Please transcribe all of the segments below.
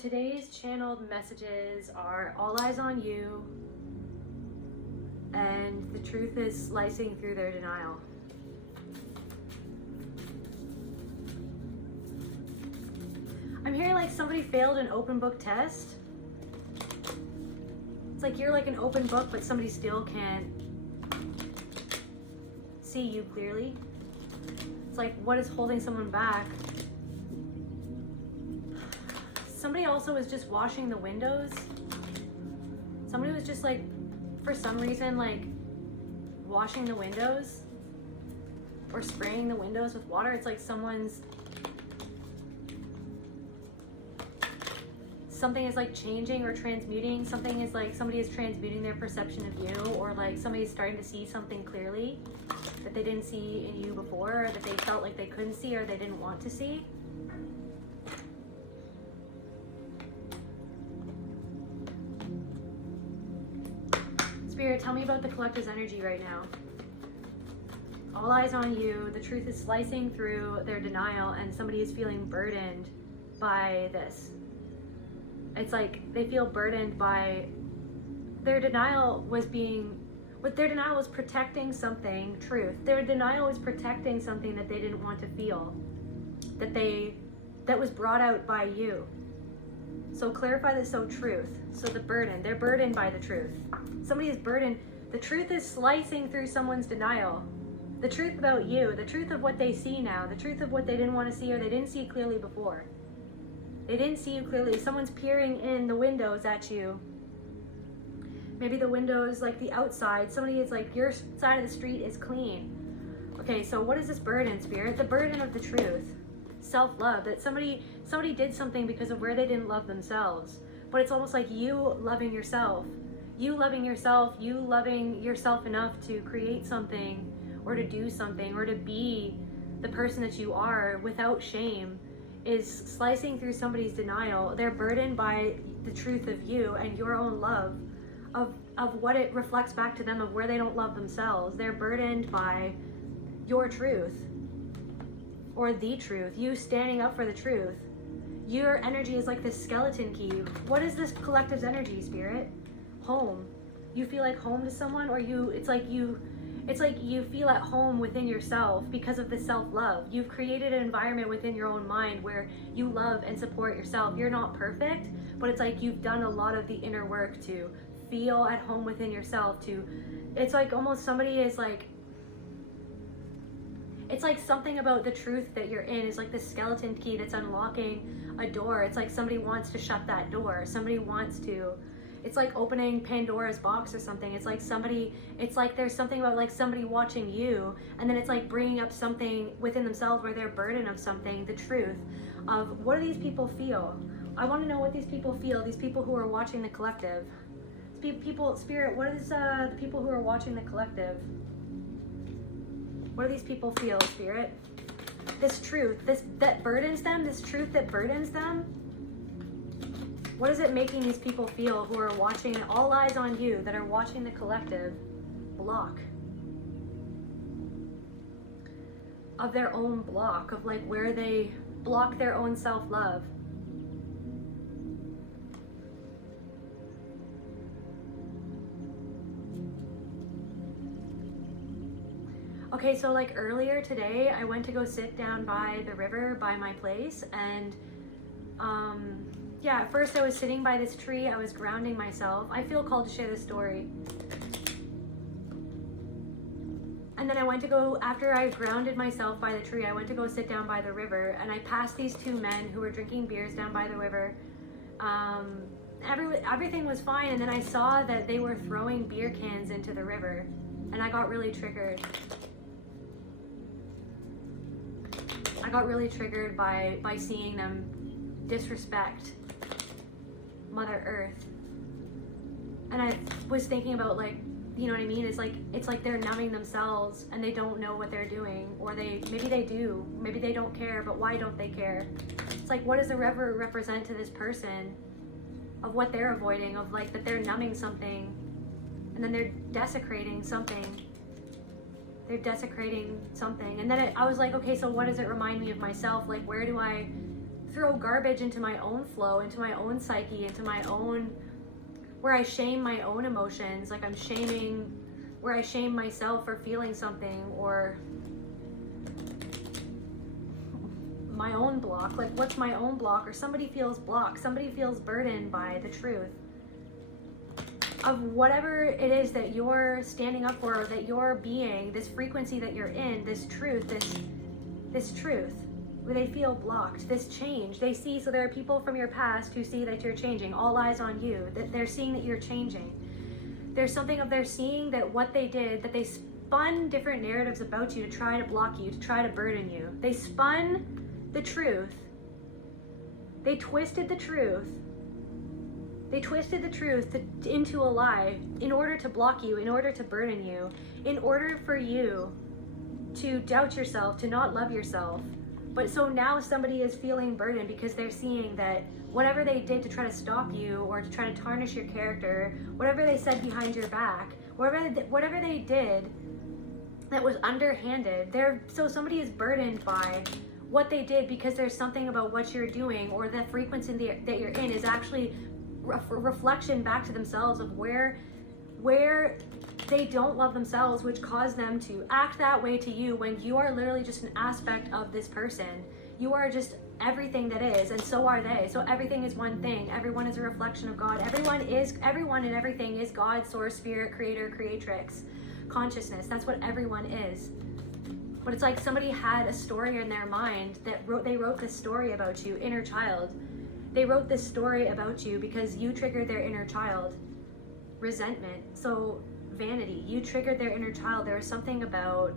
today's channeled messages are all eyes on you, and the truth is slicing through their denial. I'm hearing like somebody failed an open book test. It's like you're like an open book, but somebody still can't see you clearly. It's like, what is holding someone back? Somebody also was just washing the windows. Somebody was just like, for some reason, like washing the windows or spraying the windows with water. It's like something is like changing or transmuting. Something is like somebody is transmuting their perception of you, or like somebody is starting to see something clearly that they didn't see in you before, or that they felt like they couldn't see or they didn't want to see. Spirit, tell me about the collective's energy right now. All eyes on you. The truth is slicing through their denial, and somebody is feeling burdened by this. It's like they feel burdened by their denial was protecting something, truth. Their denial was protecting something that they didn't want to feel, that was brought out by you. So clarify this, truth. So they're burdened by the truth. Somebody is burdened. The truth is slicing through someone's denial. The truth about you, the truth of what they see now, the truth of what they didn't want to see or they didn't see clearly before. They didn't see you clearly. Someone's peering in the windows at you. Maybe the windows, like the outside. Somebody is like, your side of the street is clean. Okay, so what is this burden, Spirit? The burden of the truth. Self-love. That somebody did something because of where they didn't love themselves. But it's almost like you loving yourself. You loving yourself enough to create something or to do something or to be the person that you are without shame is slicing through somebody's denial. They're burdened by the truth of you and your own love of what it reflects back to them of where they don't love themselves. They're burdened by your truth or the truth, you standing up for the truth. Your energy is like this skeleton key. What is this collective's energy, Spirit? Home. You feel like home to someone, or it's like you feel at home within yourself because of the self-love. You've created an environment within your own mind where you love and support yourself. You're not perfect, but it's like you've done a lot of the inner work to feel at home within yourself. It's like almost somebody is like, it's like something about the truth that you're in is like the skeleton key that's unlocking a door. It's like somebody wants to shut that door. It's like opening Pandora's box or something. It's like there's something about like somebody watching you, and then it's like bringing up something within themselves where they're burdened of something, the truth of what do these people feel? I want to know what these people feel, these people who are watching the collective. People, Spirit, what is the people who are watching the collective? What do these people feel, Spirit? This truth, that burdens them, this truth that burdens them. What is it making these people feel who are watching, all eyes on you, that are watching the collective block? Of their own block, of like where they block their own self-love. Okay, so like earlier today, I went to go sit down by the river by my place, and yeah, at first I was sitting by this tree, I was grounding myself. I feel called to share this story. And then after I grounded myself by the tree, I went to go sit down by the river, and I passed these two men who were drinking beers down by the river. Everything was fine, and then I saw that they were throwing beer cans into the river, and I got really triggered. I got really triggered by seeing them disrespect Mother Earth. And I was thinking about, like, you know what I mean? It's like they're numbing themselves and they don't know what they're doing, or maybe they do, maybe they don't care, but why don't they care? It's like, what does the river represent to this person of what they're avoiding, of like that they're numbing something and then they're desecrating something. They're desecrating something. And then I was like, okay, so what does it remind me of myself? Like, where do I throw garbage into my own flow, into my own psyche, into my own, where I shame my own emotions, like where I shame myself for feeling something, or my own block, like what's my own block, or somebody feels blocked, somebody feels burdened by the truth of whatever it is that you're standing up for, or that you're being, this frequency that you're in, this truth, where they feel blocked, this change they see. So there are people from your past who see that you're changing, all eyes on you, that they're seeing that you're changing. There's something of they're seeing that what they did, that they spun different narratives about you to try to block you, to try to burden you. They spun the truth. They twisted the truth. They twisted the truth into a lie in order to block you, in order to burden you, in order for you to doubt yourself, to not love yourself. But so now somebody is feeling burdened because they're seeing that whatever they did to try to stop you, or to try to tarnish your character, whatever they said behind your back, whatever they did that was underhanded, so somebody is burdened by what they did, because there's something about what you're doing, or the frequency that you're in is actually a reflection back to themselves of where they don't love themselves, which caused them to act that way to you, when you are literally just an aspect of this person. You are just everything that is, and so are they. So everything is one thing. Everyone is a reflection of God. Everyone and everything is God, source, spirit, creator, creatrix, consciousness. That's what everyone is. But it's like somebody had a story in their mind that they wrote this story about you, inner child. They wrote this story about you because you triggered their inner child. Resentment. So vanity. You triggered their inner child. There was something about,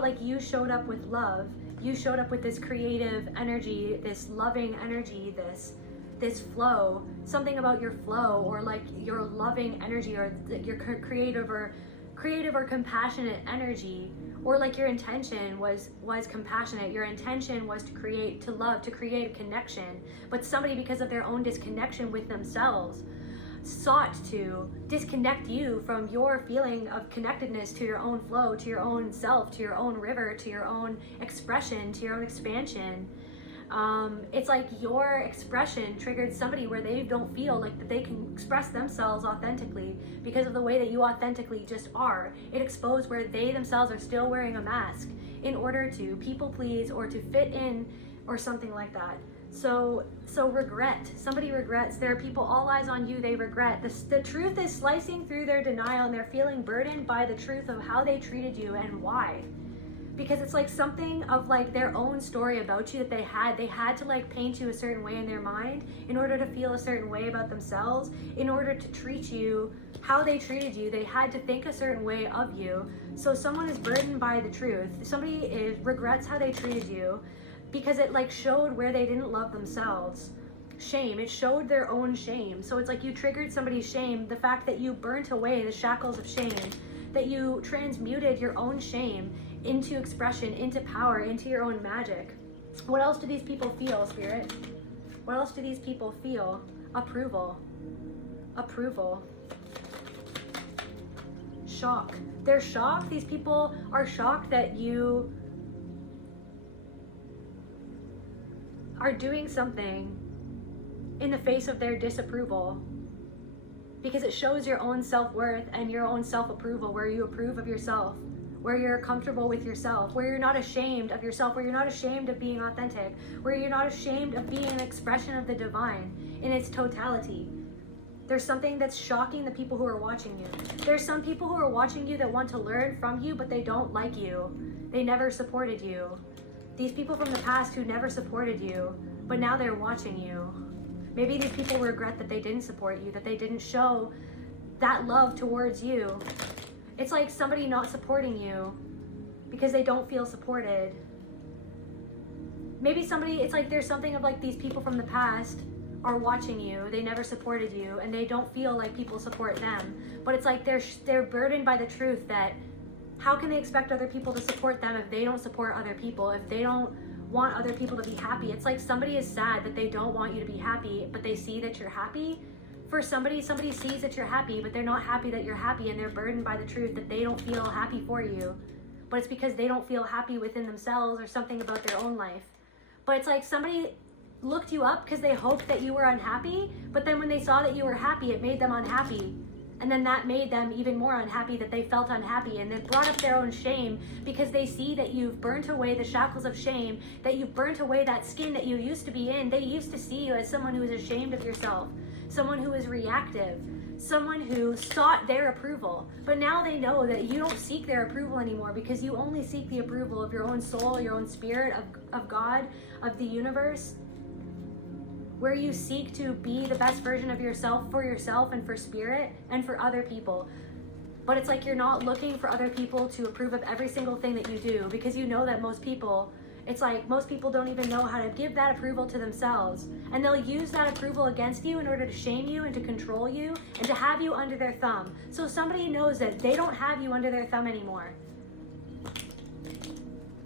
like, you showed up with love. You showed up with this creative energy, this loving energy, this flow, something about your flow, or like your loving energy, or your creative or compassionate energy, or like your intention was compassionate. Your intention was to create, to love, to create a connection. But somebody, because of their own disconnection with themselves, sought to disconnect you from your feeling of connectedness to your own flow, to your own self, to your own river, to your own expression, to your own expansion. It's like your expression triggered somebody where they don't feel like that they can express themselves authentically because of the way that you authentically just are. It exposed where they themselves are still wearing a mask in order to people please, or to fit in, or something like that. So regret. Somebody regrets. There are people, all eyes on you, they regret. The truth is slicing through their denial, and they're feeling burdened by the truth of how they treated you and why. Because it's like something of like their own story about you that they had to like paint you a certain way in their mind in order to feel a certain way about themselves, in order to treat you how they treated you. They had to think a certain way of you. So someone is burdened by the truth. Somebody regrets how they treated you because it like showed where they didn't love themselves. Shame, it showed their own shame. So it's like you triggered somebody's shame, the fact that you burnt away the shackles of shame, that you transmuted your own shame into expression, into power, into your own magic. What else do these people feel, Spirit? What else do these people feel? Approval. Shock. They're shocked. These people are shocked that you are doing something in the face of their disapproval, because it shows your own self-worth and your own self-approval, where you approve of yourself, where you're comfortable with yourself, where you're not ashamed of yourself, where you're not ashamed of being authentic, where you're not ashamed of being an expression of the divine in its totality. There's something that's shocking the people who are watching you. There's some people who are watching you that want to learn from you, but they don't like you. They never supported you. These people from the past who never supported you, but now they're watching you. Maybe these people regret that they didn't support you, that they didn't show that love towards you. It's like somebody not supporting you because they don't feel supported. Maybe somebody, it's like there's something of like these people from the past are watching you, they never supported you, and they don't feel like people support them. But it's like they're burdened by the truth that how can they expect other people to support them if they don't support other people, if they don't want other people to be happy? It's like somebody is sad that they don't want you to be happy, but they see that you're happy. For somebody sees that you're happy, but they're not happy that you're happy, and they're burdened by the truth that they don't feel happy for you. but it's because they don't feel happy within themselves or something about their own life. But it's like somebody looked you up because they hoped that you were unhappy, but then when they saw that you were happy, it made them unhappy. And then that made them even more unhappy, that they felt unhappy, and it brought up their own shame because they see that you've burnt away the shackles of shame, that you've burnt away that skin that you used to be in. They used to see you as someone who is ashamed of yourself, someone who is reactive, someone who sought their approval. But now they know that you don't seek their approval anymore because you only seek the approval of your own soul, your own spirit, of God, of the universe, where you seek to be the best version of yourself and for spirit and for other people. But it's like you're not looking for other people to approve of every single thing that you do, because you know that most people don't even know how to give that approval to themselves. And they'll use that approval against you in order to shame you and to control you and to have you under their thumb. So somebody knows that they don't have you under their thumb anymore.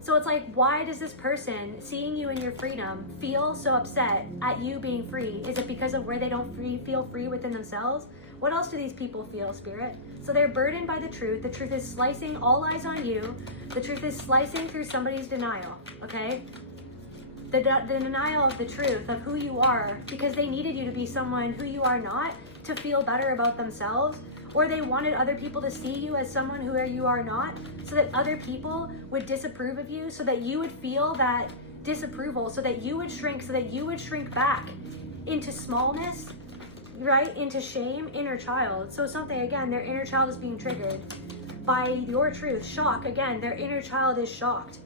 So it's like, why does this person, seeing you in your freedom, feel so upset at you being free? Is it because of where they don't feel free within themselves? What else do these people feel, Spirit? So they're burdened by the truth. The truth is slicing all eyes on you. The truth is slicing through somebody's denial, okay? The denial of the truth, of who you are, because they needed you to be someone who you are not to feel better about themselves, or they wanted other people to see you as someone who you are not, so that other people would disapprove of you, so that you would feel that disapproval, so that you would shrink back into smallness, right? Into shame, inner child. So something, again, their inner child is being triggered by your truth. Shock, again, their inner child is shocked.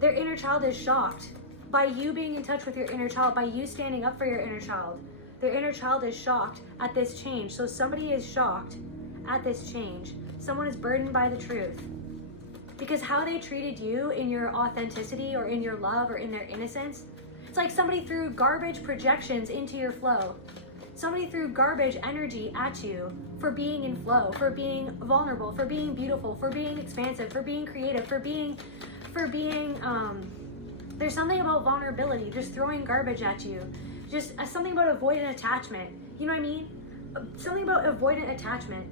Their inner child is shocked by you being in touch with your inner child, by you standing up for your inner child. Their inner child is shocked at this change. So somebody is shocked at this change. Someone is burdened by the truth. Because how they treated you in your authenticity or in your love or in their innocence, it's like somebody threw garbage projections into your flow. Somebody threw garbage energy at you for being in flow, for being vulnerable, for being beautiful, for being expansive, for being creative, for being, there's something about vulnerability, just throwing garbage at you. Just something about avoidant attachment. You know what I mean? Something about avoidant attachment.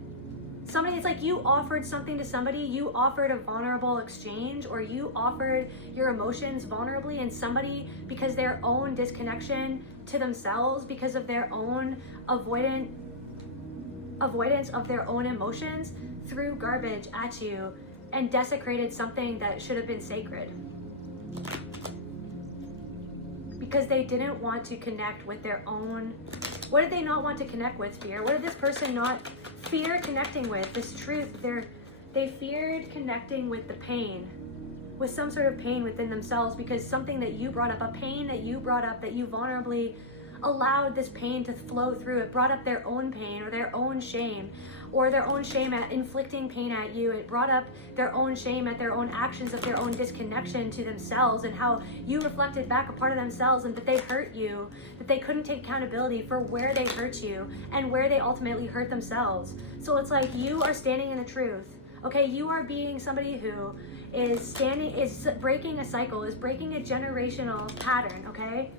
Somebody, it's like you offered something to somebody, you offered a vulnerable exchange, or you offered your emotions vulnerably, and somebody, because their own disconnection to themselves, because of their own avoidance of their own emotions, threw garbage at you and desecrated something that should have been sacred. Because they didn't want to connect with their own. What did they not want to connect with? Fear. What did this person not fear connecting with? This truth. They feared connecting with the pain, with some sort of pain within themselves, because something that you brought up, a pain that you brought up, that you vulnerably allowed this pain to flow through. It brought up their own pain or their own shame, or their own shame at inflicting pain at you. It brought up their own shame at their own actions of their own disconnection to themselves, and how you reflected back a part of themselves, and that they hurt you, that they couldn't take accountability for where they hurt you and where they ultimately hurt themselves. So it's like you are standing in the truth. Okay, you are being somebody who is breaking a cycle, is breaking a generational pattern, okay?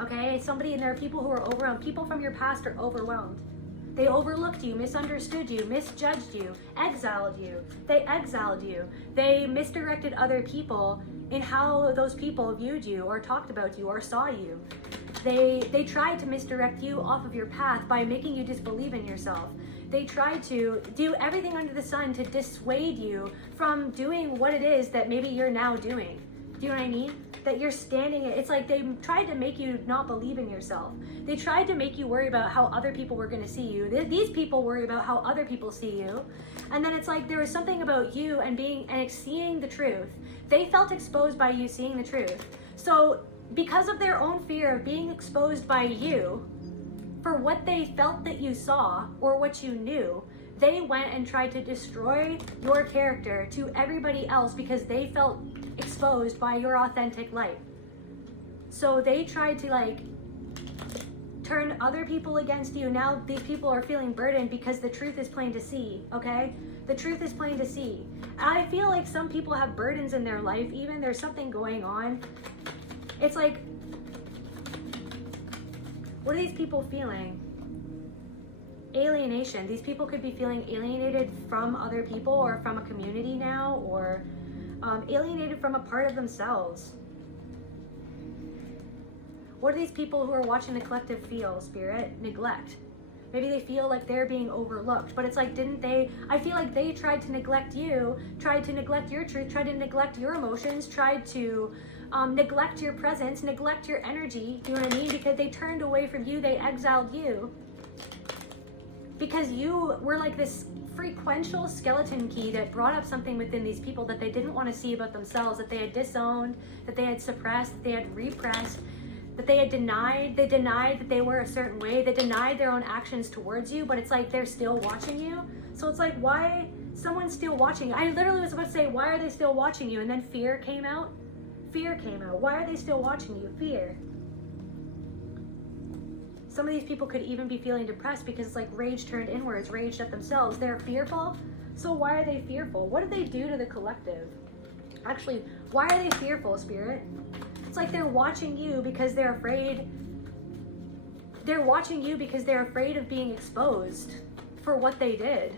Okay, somebody, and there are people who are overwhelmed. People from your past are overwhelmed. They overlooked you, misunderstood you, misjudged you, exiled you. They exiled you. They misdirected other people in how those people viewed you or talked about you or saw you. They tried to misdirect you off of your path by making you disbelieve in yourself. They tried to do everything under the sun to dissuade you from doing what it is that maybe you're now doing. Do you know what I mean? That you're standing, it's like they tried to make you not believe in yourself. They tried to make you worry about how other people were going to see you. These people worry about how other people see you. And then it's like there was something about you and seeing the truth. They felt exposed by you seeing the truth. So because of their own fear of being exposed by you for what they felt that you saw or what you knew, they went and tried to destroy your character to everybody else because they felt exposed by your authentic light. So they tried to turn other people against you. Now these people are feeling burdened because the truth is plain to see, okay? The truth is plain to see. I feel like some people have burdens in their life, even there's something going on. It's like, what are these people feeling? alienation. These people could be feeling alienated from other people or from a community now, or alienated from a part of themselves. What do these people who are watching the collective feel, Spirit? Neglect. Maybe they feel like they're being overlooked, but it's like, I feel like they tried to neglect you, tried to neglect your truth, tried to neglect your emotions, tried to neglect your presence, neglect your energy, you know what I mean? Because they turned away from you, they exiled you. Because you were like this frequential skeleton key that brought up something within these people that they didn't want to see about themselves, that they had disowned, that they had suppressed, that they had repressed, that they had denied. They denied that they were a certain way. They denied their own actions towards you, but it's like they're still watching you. So it's like, why someone's still watching you? I literally was about to say, why are they still watching you? And then fear came out. Fear came out. Why are they still watching you? Fear. Some of these people could even be feeling depressed because it's like rage turned inwards, raged at themselves. They're fearful. So why are they fearful? What did they do to the collective? Actually, why are they fearful, Spirit? It's like they're watching you because they're afraid. They're watching you because they're afraid of being exposed for what they did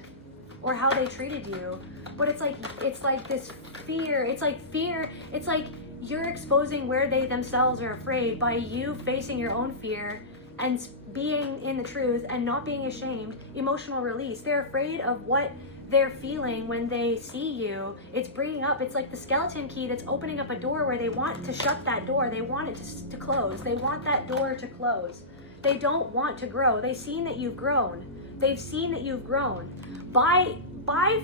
or how they treated you. But it's like this fear. It's like fear. It's like you're exposing where they themselves are afraid by you facing your own fear and being in the truth and not being ashamed. Emotional release. They're afraid of what they're feeling when they see you. It's bringing up, it's like the skeleton key that's opening up a door where they want to shut that door. They want it to close. They want that door to close. They don't want to grow. They've seen that you've grown. They've seen that you've grown by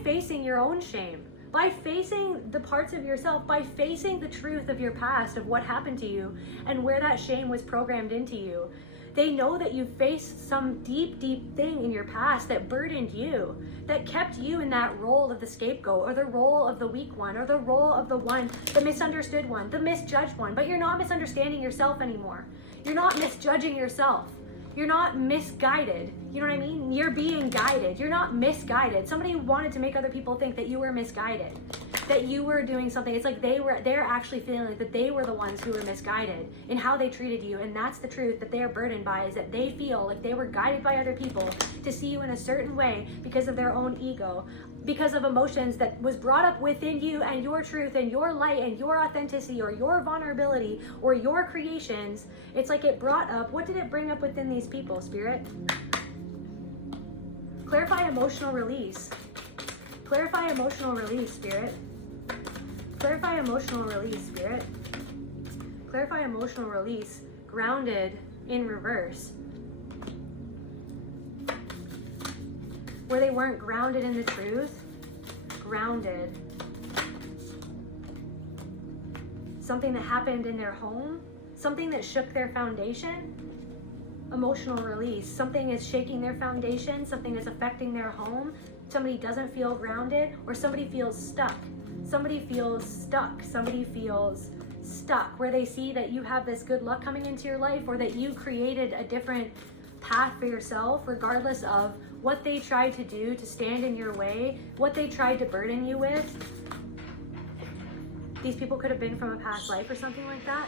facing your own shame, by facing the parts of yourself, by facing the truth of your past, of what happened to you and where that shame was programmed into you. They know that you faced some deep, deep thing in your past that burdened you, that kept you in that role of the scapegoat, or the role of the weak one, or the role of the one, the misunderstood one, the misjudged one. But you're not misunderstanding yourself anymore. You're not misjudging yourself. You're not misguided. You know what I mean? You're being guided. You're not misguided. Somebody wanted to make other people think that you were misguided, that you were doing something. It's like they're actually feeling like that they were the ones who were misguided in how they treated you. And that's the truth that they are burdened by, is that they feel like they were guided by other people to see you in a certain way because of their own ego, because of emotions that was brought up within you and your truth and your light and your authenticity or your vulnerability or your creations. It's like it brought up, what did it bring up within these people, Spirit? Clarify emotional release. Clarify emotional release, Spirit. Clarify emotional release, Spirit. Clarify emotional release, grounded in reverse. Where they weren't grounded in the truth, grounded. Something that happened in their home, something that shook their foundation, emotional release. Something is shaking their foundation, something is affecting their home. Somebody doesn't feel grounded, or somebody feels stuck. Somebody feels stuck. Somebody feels stuck, where they see that you have this good luck coming into your life, or that you created a different path for yourself, regardless of what they tried to do to stand in your way, what they tried to burden you with. These people could have been from a past life or something like that.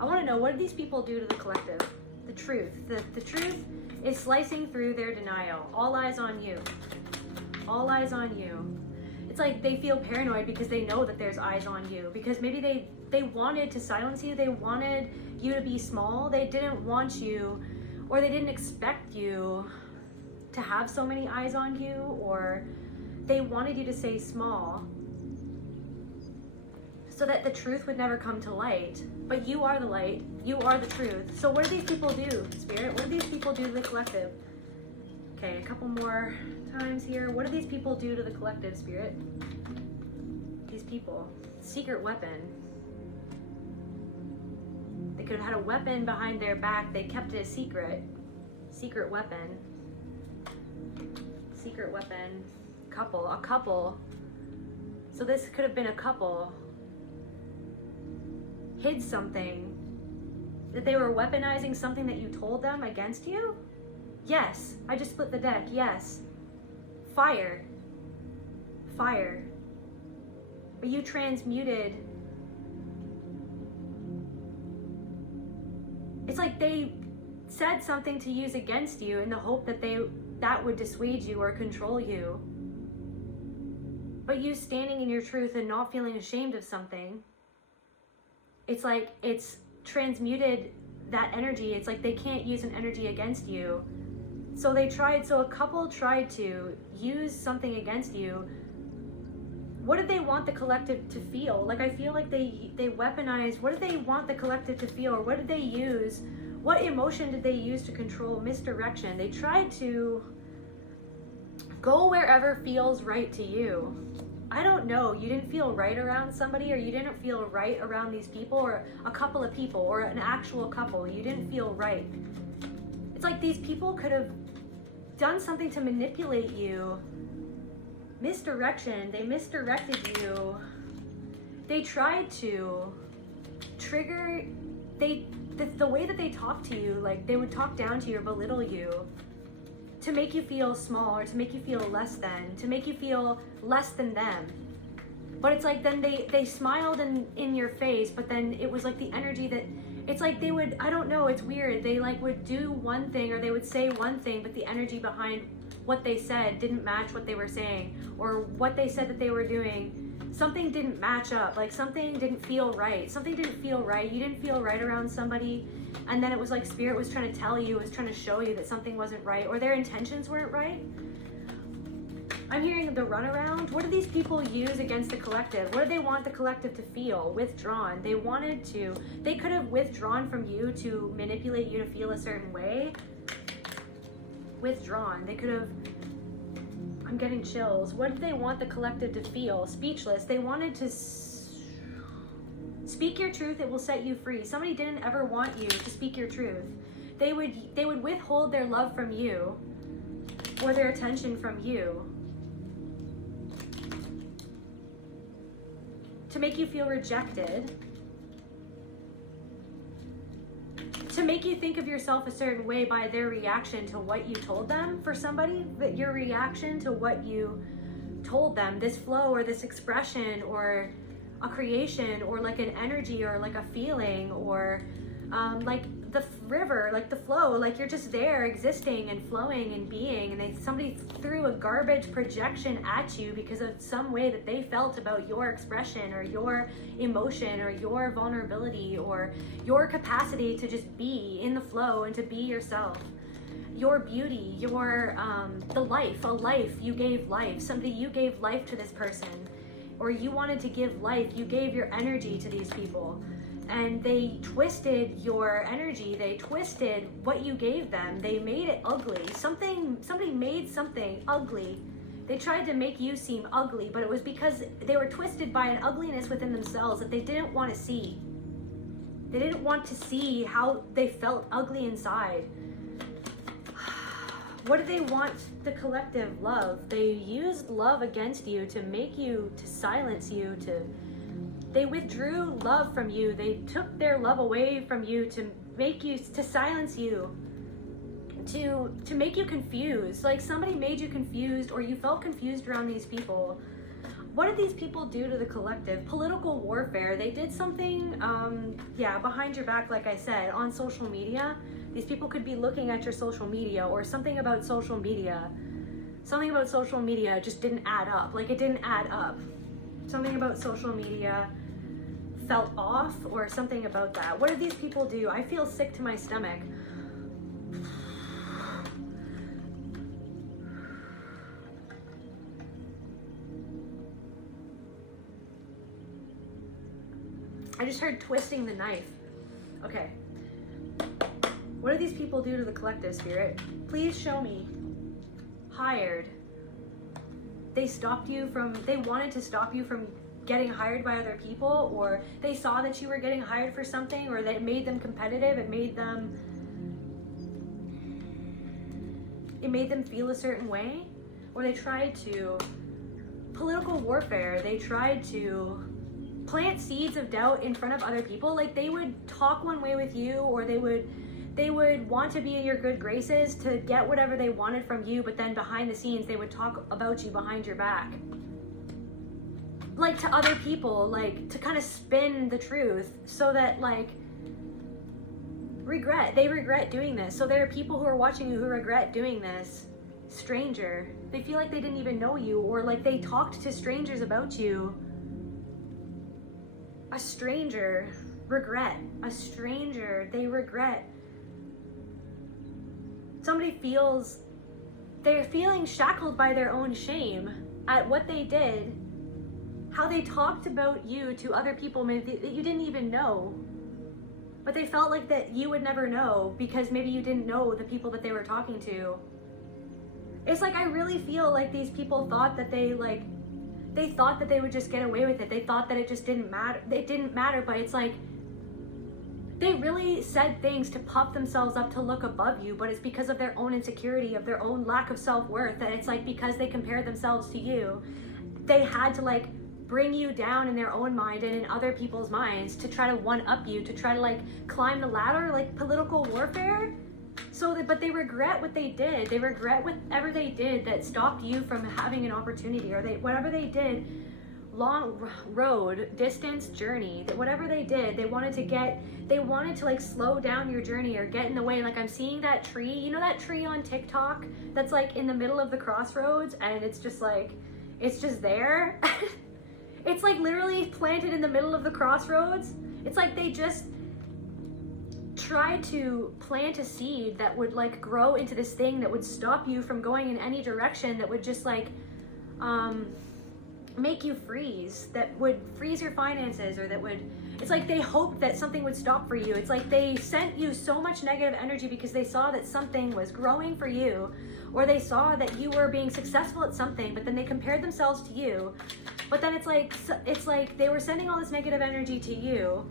I want to know, what did these people do to the collective? The truth. The truth is slicing through their denial. All eyes on you. All eyes on you. It's like they feel paranoid because they know that there's eyes on you. Because maybe they wanted to silence you. They wanted you to be small. They didn't want you, or they didn't expect you to have so many eyes on you, or they wanted you to stay small so that the truth would never come to light. But you are the light. You are the truth. So what do these people do, Spirit? What do these people do to the collective? Okay, a couple more times here. What do these people do to the collective, Spirit? These people. Secret weapon. They could have had a weapon behind their back. They kept it a secret. Secret weapon. Secret weapon. Couple. A couple. So this could have been a couple. Hid something. That they were weaponizing something that you told them against you? Yes. I just split the deck. Yes. Fire. Fire. But you transmuted. It's like they said something to use against you in the hope that that would dissuade you or control you. But you standing in your truth and not feeling ashamed of something, it's like it's transmuted that energy. It's like they can't use an energy against you. So a couple tried to use something against you. What did they want the collective to feel? Like, I feel like they weaponized, what did they want the collective to feel? Or what did they use? What emotion did they use to control misdirection? They tried to go wherever feels right to you. I don't know, you didn't feel right around somebody, or you didn't feel right around these people, or a couple of people, or an actual couple. You didn't feel right. It's like these people could have done something to manipulate you. Misdirection, they misdirected you. They tried to trigger, the way that they talk to you, like they would talk down to you or belittle you to make you feel small, or to make you feel less than, to make you feel less than them. But it's like then they smiled in your face, but then it was like the energy that, it's like they would, I don't know, it's weird. They like would do one thing, or they would say one thing, but the energy behind what they said didn't match what they were saying, or what they said that they were doing. Something didn't match up, like something didn't feel right. Something didn't feel right. You didn't feel right around somebody. And then it was like spirit was trying to tell you, was trying to show you that something wasn't right, or their intentions weren't right. I'm hearing the runaround. What do these people use against the collective? What do they want the collective to feel? Withdrawn. They could have withdrawn from you to manipulate you to feel a certain way. Withdrawn. They could have, I'm getting chills. What did they want the collective to feel? Speechless. They wanted to speak your truth, it will set you free. Somebody didn't ever want you to speak your truth. They would withhold their love from you, or their attention from you, to make you feel rejected, to make you think of yourself a certain way by their reaction to what you told them. For somebody, that your reaction to what you told them, this flow or this expression or a creation or like an energy or like a feeling or like the river, like the flow, like you're just there existing and flowing and being, and somebody threw a garbage projection at you because of some way that they felt about your expression or your emotion or your vulnerability or your capacity to just be in the flow and to be yourself, your beauty, your a life you gave life. Somebody, you gave life to this person, or you wanted to give life, you gave your energy to these people, and they twisted your energy, they twisted what you gave them, they made it ugly. Somebody made something ugly. They tried to make you seem ugly, but it was because they were twisted by an ugliness within themselves that they didn't want to see. They didn't want to see how they felt ugly inside. What do they want the collective? Love. They used love against you to make you, to silence you, they withdrew love from you. They took their love away from you to make you, to silence you, to make you confused. Like somebody made you confused, or you felt confused around these people. What did these people do to the collective? Political warfare. They did something, behind your back, like I said, on social media. These people could be looking at your social media, or something about social media. Something about social media just didn't add up. Like it didn't add up. Something about social media felt off, or something about that. What did these people do? I feel sick to my stomach. I just heard twisting the knife. Okay. What did these people do to the collective, spirit? Please show me. Hired. They wanted to stop you from getting hired by other people, or they saw that you were getting hired for something, or that it made them competitive, it made them feel a certain way, or they tried to, political warfare, they tried to plant seeds of doubt in front of other people. Like they would talk one way with you, or they would want to be in your good graces to get whatever they wanted from you, but then behind the scenes they would talk about you behind your back, like to other people, like to kind of spin the truth so that like regret. They regret doing this. So there are people who are watching you who regret doing this. Stranger. They feel like they didn't even know you, or like they talked to strangers about you. A stranger. Regret. A stranger. They regret. Somebody feels, they're feeling shackled by their own shame at what they did, how they talked about you to other people maybe that you didn't even know, but they felt like that you would never know because maybe you didn't know the people that they were talking to. It's like, I really feel like these people thought that they thought that they would just get away with it. They thought that it just didn't matter. It didn't matter, but it's like, they really said things to puff themselves up to look above you, but it's because of their own insecurity, of their own lack of self-worth, that it's like, because they compared themselves to you, they had to like bring you down in their own mind and in other people's minds to try to one-up you, to try to like climb the ladder, like political warfare. But they regret what they did. They regret whatever they did that stopped you from having an opportunity, or whatever they did, long road, distance, journey, that whatever they did, they wanted to like slow down your journey or get in the way. Like, I'm seeing that tree, you know that tree on TikTok that's like in the middle of the crossroads, and it's just like, it's just there. It's like literally planted in the middle of the crossroads. It's like they just tried to plant a seed that would like grow into this thing that would stop you from going in any direction, that would just like make you freeze, that would freeze your finances, or that would, it's like they hoped that something would stop for you. It's like they sent you so much negative energy because they saw that something was growing for you, or they saw that you were being successful at something, but then they compared themselves to you. But then it's like they were sending all this negative energy to you,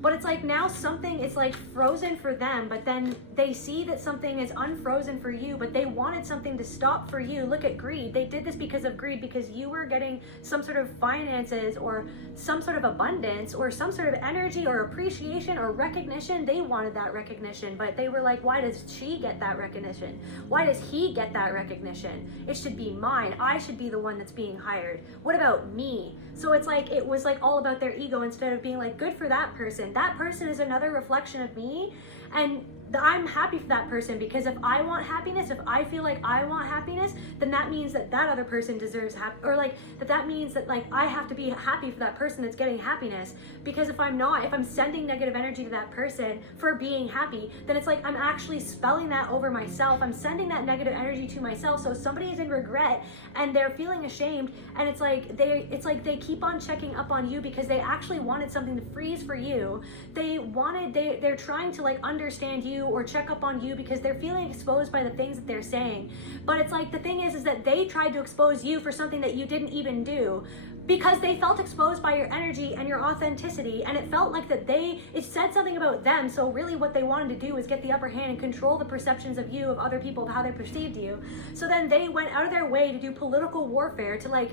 but it's like now something is like frozen for them, but then they see that something is unfrozen for you, but they wanted something to stop for you. Look at greed. They did this because of greed, because you were getting some sort of finances or some sort of abundance or some sort of energy or appreciation or recognition. They wanted that recognition, but they were like, why does she get that recognition? Why does he get that recognition? It should be mine. I should be the one that's being hired. What about me? So it's like, it was like all about their ego instead of being like, good for that person. That person is another reflection of me, and I'm happy for that person, because if I want happiness, if I feel like I want happiness, then that means that that other person deserves or like that means that like I have to be happy for that person that's getting happiness. Because if I'm not, if I'm sending negative energy to that person for being happy, then it's like I'm actually spelling that over myself. I'm sending that negative energy to myself. So if somebody is in regret and they're feeling ashamed, and it's like they keep on checking up on you because they actually wanted something to freeze for you. They're trying to like understand you or check up on you because they're feeling exposed by the things that they're saying. But it's like, the thing is that they tried to expose you for something that you didn't even do, because they felt exposed by your energy and your authenticity, and it felt like that it said something about them. So really what they wanted to do was get the upper hand and control the perceptions of you, of other people, of how they perceived you. So then they went out of their way to do political warfare, to like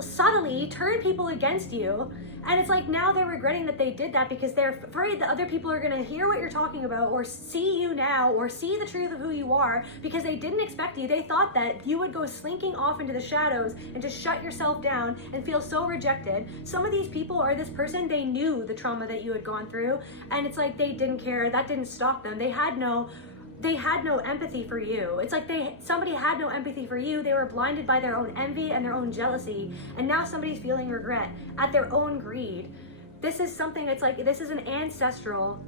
subtly turn people against you. And it's like, now they're regretting that they did that because they're afraid that other people are going to hear what you're talking about, or see you now, or see the truth of who you are, because they didn't expect you. They thought that you would go slinking off into the shadows and just shut yourself down and feel so rejected. Some of these people, or this person, they knew the trauma that you had gone through, and it's like they didn't care. That didn't stop them. They had no empathy for you. It's like somebody had no empathy for you. They were blinded by their own envy and their own jealousy. And now somebody's feeling regret at their own greed. This is something that's like, this is an ancestral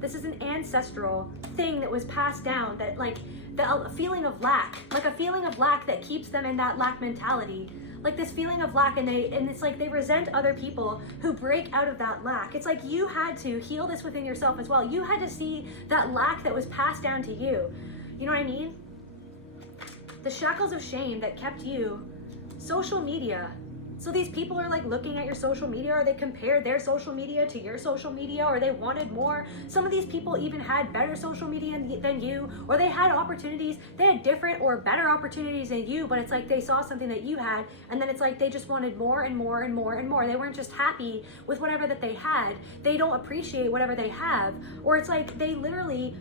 thing that was passed down, that like the feeling of lack, like a feeling of lack that keeps them in that lack mentality. Like this feeling of lack, and it's like they resent other people who break out of that lack. It's like you had to heal this within yourself as well. You had to see that lack that was passed down to you. You know what I mean? The shackles of shame that kept you. Social media. So these people are like looking at your social media, or they compared their social media to your social media, or they wanted more. Some of these people even had better social media than you, or they had opportunities. They had different or better opportunities than you, but it's like they saw something that you had, and then it's like they just wanted more and more and more and more. They weren't just happy with whatever that they had. They don't appreciate whatever they have. Or it's like they literally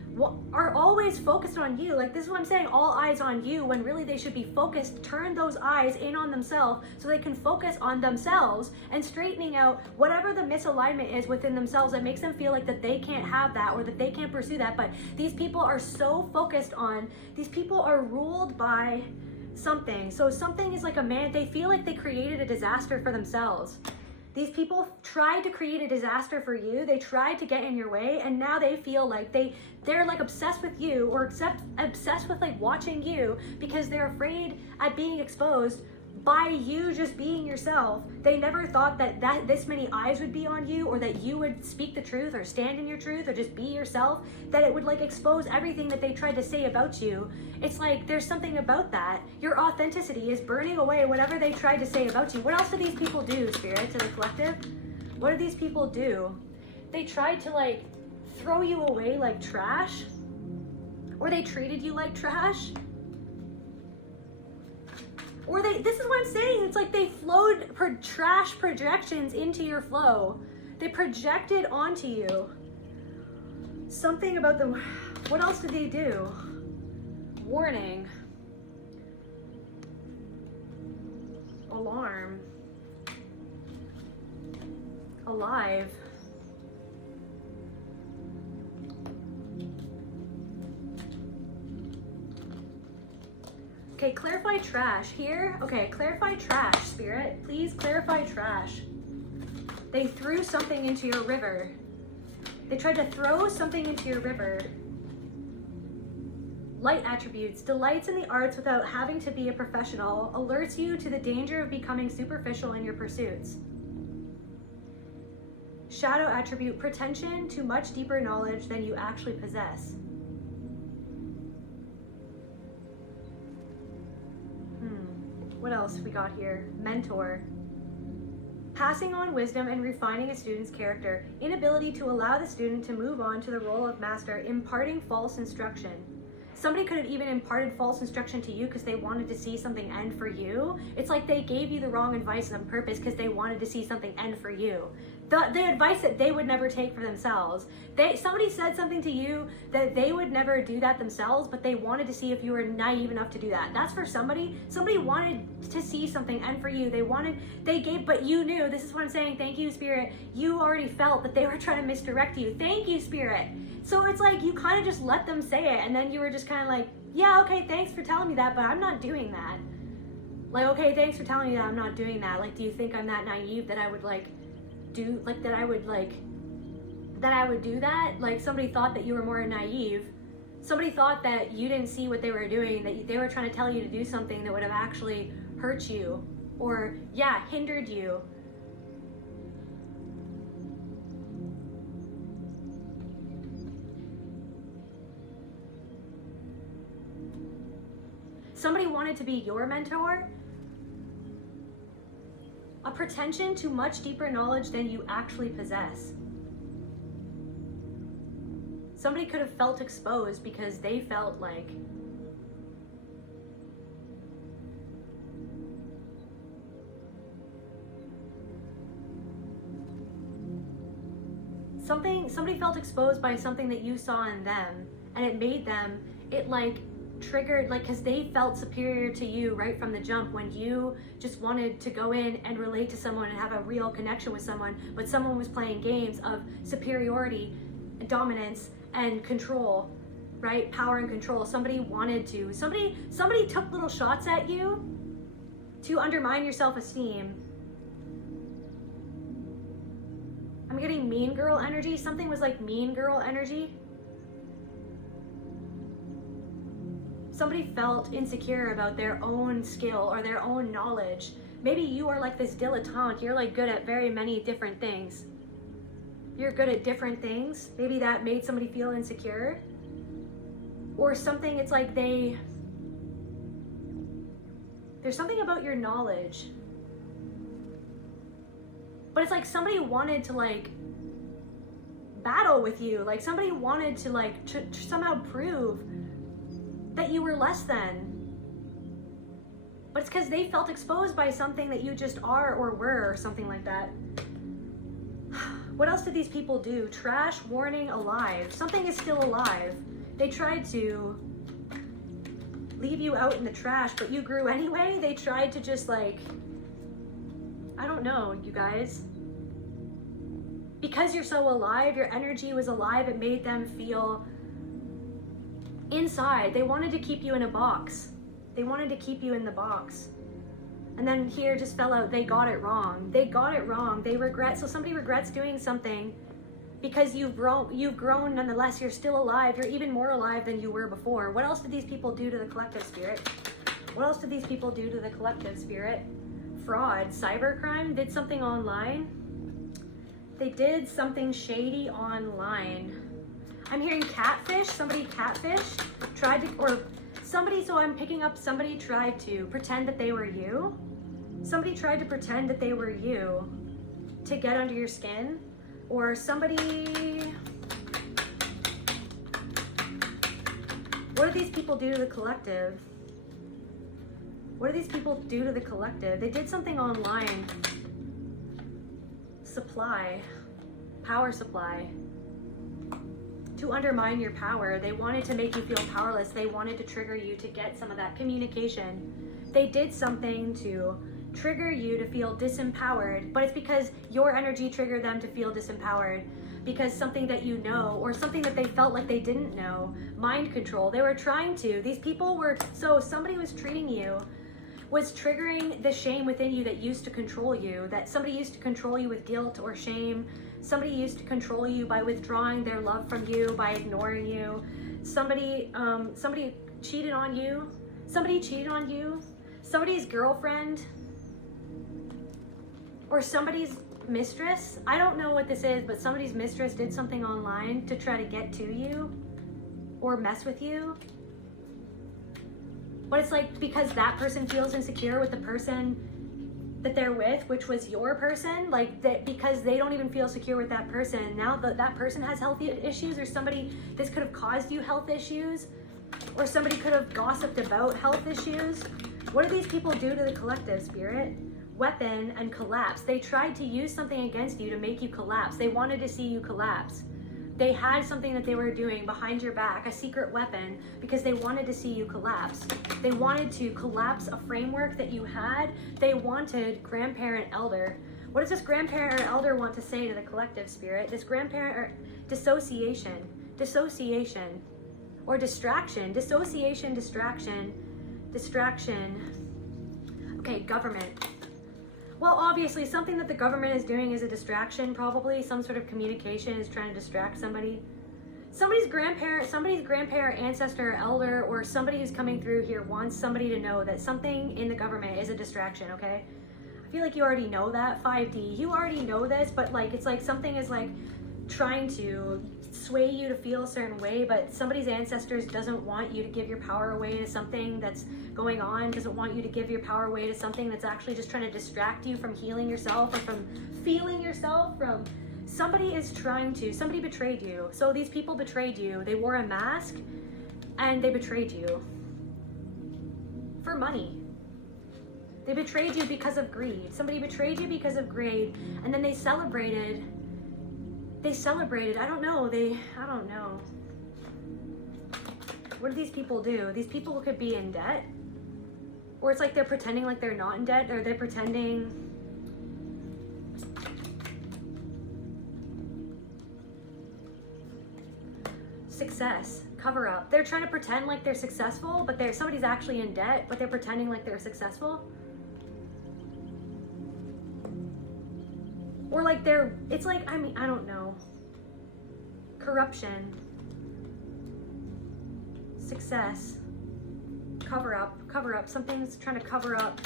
are always focused on you. Like, this is what I'm saying, all eyes on you, when really they should be focused. Turn those eyes in on themselves so they can focus focus on themselves and straightening out whatever the misalignment is within themselves that makes them feel like that they can't have that or that they can't pursue that. But these people are so focused on, these people are ruled by something. So something is like a man, they feel like they created a disaster for themselves. These people tried to create a disaster for you. They tried to get in your way, and now they feel like they're like obsessed with you, or obsessed with like watching you, because they're afraid at being exposed by you just being yourself. They never thought that this many eyes would be on you, or that you would speak the truth or stand in your truth or just be yourself, that it would like expose everything that they tried to say about you. It's like there's something about that. Your authenticity is burning away whatever they tried to say about you. What else do these people do, Spirit, to the collective? What do these people do? They tried to like throw you away like trash, or they treated you like trash. Or this is what I'm saying, it's like they flowed trash projections into your flow. They projected onto you. Something about them, what else did they do? Warning. Alarm. Alive. Okay, clarify trash here. Okay, clarify trash, Spirit. Please clarify trash. They threw something into your river. They tried to throw something into your river. Light attributes, delights in the arts without having to be a professional, alerts you to the danger of becoming superficial in your pursuits. Shadow attribute, pretension to much deeper knowledge than you actually possess. What else we got here? Mentor. Passing on wisdom and refining a student's character. Inability to allow the student to move on to the role of master, imparting false instruction. Somebody could have even imparted false instruction to you because they wanted to see something end for you. It's like they gave you the wrong advice on purpose because they wanted to see something end for you. The advice that they would never take for themselves. Somebody said something to you that they would never do that themselves, but they wanted to see if you were naive enough to do that. That's for somebody. Somebody wanted to see something end for you. But you knew, this is what I'm saying, thank you, Spirit. You already felt that they were trying to misdirect you. Thank you, Spirit. So it's like you kind of just let them say it, and then you were just kind of like, yeah, okay, thanks for telling me that, but I'm not doing that. Like, okay, thanks for telling me that I'm not doing that. Like, do you think I'm that naive that I would do that? Like, somebody thought that you were more naive. Somebody thought that you didn't see what they were doing, that they were trying to tell you to do something that would have actually hurt you or, yeah, hindered you. Somebody wanted to be your mentor. A pretension to much deeper knowledge than you actually possess. Somebody could have felt exposed because they felt like somebody felt exposed by something that you saw in them, and it made them, it like triggered, like, because they felt superior to you right from the jump when you just wanted to go in and relate to someone and have a real connection with someone, but someone was playing games of superiority, dominance, and control, right? Power and control. Somebody took little shots at you to undermine your self-esteem. I'm getting mean girl energy. Something was like mean girl energy. Somebody felt insecure about their own skill or their own knowledge. Maybe you are like this dilettante. You're like good at very many different things. You're good at different things. Maybe that made somebody feel insecure. Or something, it's like there's something about your knowledge. But it's like somebody wanted to like battle with you. Like somebody wanted to like somehow prove that you were less than. But it's because they felt exposed by something that you just are or were or something like that. What else did these people do? Trash, warning, alive. Something is still alive. They tried to leave you out in the trash, but you grew anyway. They tried to just like I don't know, you guys. Because you're so alive, your energy was alive, it made them feel inside. They wanted to keep you in a box. They wanted to keep you in the box. And then here just fell out, they got it wrong. They got it wrong. They regret, so somebody regrets doing something because you've grown nonetheless, you're still alive. You're even more alive than you were before. What else did these people do to the collective spirit? What else did these people do to the collective spirit? Fraud, cybercrime, did something online. They did something shady online. I'm hearing catfish, somebody catfished, tried to, or somebody, so I'm picking up somebody tried to pretend that they were you. Somebody tried to pretend that they were you to get under your skin. Or somebody, what do these people do to the collective? What do these people do to the collective? They did something online. Supply, power supply. To undermine your power. They wanted to make you feel powerless. They wanted to trigger you to get some of that communication. They did something to trigger you to feel disempowered, but it's because your energy triggered them to feel disempowered, because something that you know, or something that they felt like they didn't know. Mind control. They were trying to. These people were, so somebody was treating you, was triggering the shame within you that used to control you, that somebody used to control you with guilt or shame. Somebody used to control you by withdrawing their love from you, by ignoring you. Somebody cheated on you. Somebody cheated on you. Somebody's girlfriend or somebody's mistress. I don't know what this is, but somebody's mistress did something online to try to get to you or mess with you. But it's like, because that person feels insecure with the person that they're with, which was your person, like that, because they don't even feel secure with that person. Now that person has health issues, or somebody, this could have caused you health issues, or somebody could have gossiped about health issues. What do these people do to the collective spirit? Weapon and collapse. They tried to use something against you to make you collapse. They wanted to see you collapse. They had something that they were doing behind your back, a secret weapon, because they wanted to see you collapse. They wanted to collapse a framework that you had. They wanted grandparent elder. What does this grandparent or elder want to say to the collective spirit? This grandparent or dissociation, or distraction, dissociation, distraction. Okay, government. Well, obviously, something that the government is doing is a distraction, probably. Some sort of communication is trying to distract somebody. Somebody's grandparent, ancestor, elder, or somebody who's coming through here wants somebody to know that something in the government is a distraction, okay? I feel like you already know that, 5D. You already know this, but like, it's like something is like trying to sway you to feel a certain way, but somebody's ancestors doesn't want you to give your power away to something that's going on, doesn't want you to give your power away to something that's actually just trying to distract you from healing yourself, or from feeling yourself, from somebody betrayed you. So these people betrayed you. They wore a mask and they betrayed you for money. They betrayed you because of greed. Somebody betrayed you because of greed, and then they celebrated. I don't know. What do these people do? These people could be in debt, or it's like they're pretending like they're not in debt, or they're pretending. Success, cover up. They're trying to pretend like they're successful, but somebody's actually in debt, but they're pretending like they're successful. Or like it's like, I don't know. Corruption. Success. Cover up. Something's trying to cover up.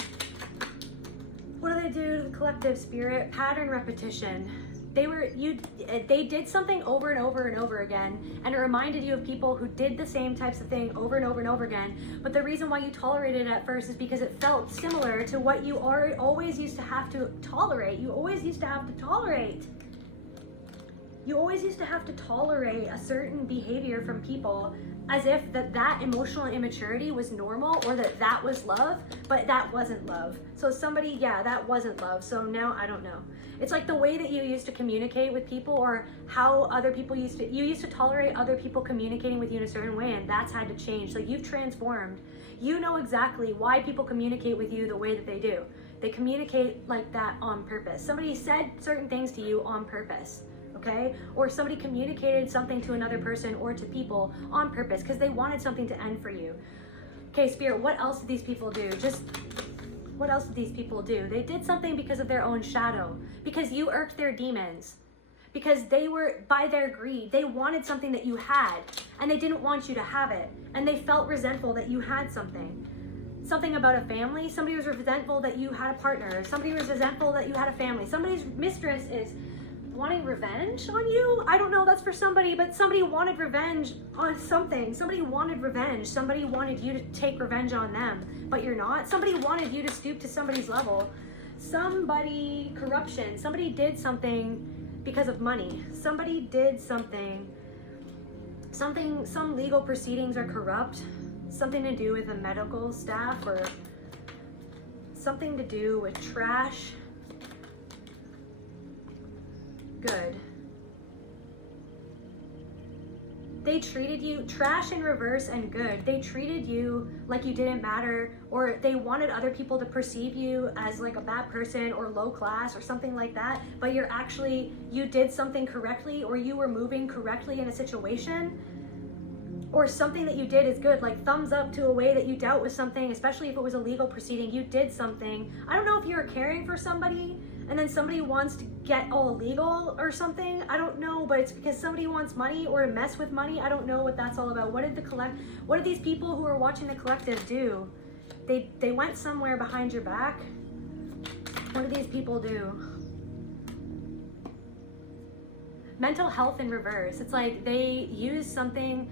What do they do to the collective spirit? Pattern repetition. They did something over and over and over again, and it reminded you of people who did the same types of thing over and over and over again. But the reason why you tolerated it at first is because it felt similar to what you always used to have to tolerate. You always used to have to tolerate a certain behavior from people, as if that emotional immaturity was normal, or that was love, but that wasn't love. So that wasn't love. So now I don't know. It's like the way that you used to communicate with people, or how other people you used to tolerate other people communicating with you in a certain way, and that's had to change. Like, you've transformed. You know exactly why people communicate with you the way that they do. They communicate like that on purpose. Somebody said certain things to you on purpose, okay? Or somebody communicated something to another person or to people on purpose because they wanted something to end for you. Okay, Spirit, what else did these people do? What else did these people do? They did something because of their own shadow, because you irked their demons, because they were, by their greed, they wanted something that you had, and they didn't want you to have it, and they felt resentful that you had something. Something about a family, somebody was resentful that you had a partner, somebody was resentful that you had a family, somebody's mistress is wanting revenge on you. I don't know, that's for somebody, but somebody wanted revenge on something. Somebody wanted revenge. Somebody wanted you to take revenge on them, but you're not. Somebody wanted you to stoop to somebody's level. Somebody, corruption. Somebody did something because of money. Somebody did something, some legal proceedings are corrupt. Something to do with the medical staff, or something to do with trash. Good. They treated you, trash in reverse and good. They treated you like you didn't matter, or they wanted other people to perceive you as like a bad person or low class or something like that, but you did something correctly, or you were moving correctly in a situation, or something that you did is good, like thumbs up to a way that you dealt with something, especially if it was a legal proceeding. You did something. I don't know if you were caring for somebody and then somebody wants to get all illegal or something. I don't know, but it's because somebody wants money or to mess with money. I don't know what that's all about. What did these people who are watching the collective do? They went somewhere behind your back. What did these people do? Mental health in reverse. It's like they used something.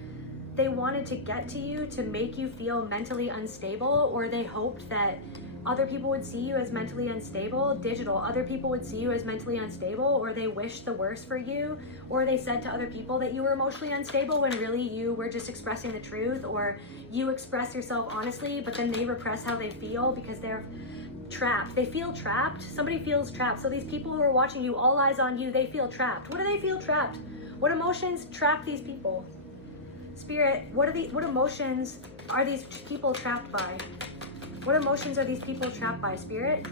They wanted to get to you to make you feel mentally unstable, or they hoped that other people would see you as mentally unstable. Digital, other people would see you as mentally unstable, or they wished the worst for you, or they said to other people that you were emotionally unstable when really you were just expressing the truth, or you express yourself honestly, but then they repress how they feel because they're trapped. They feel trapped. Somebody feels trapped. So these people who are watching you, all eyes on you, they feel trapped. What do they feel trapped? What emotions trap these people? Spirit, what emotions are these people trapped by? What emotions are these people trapped by, Spirit?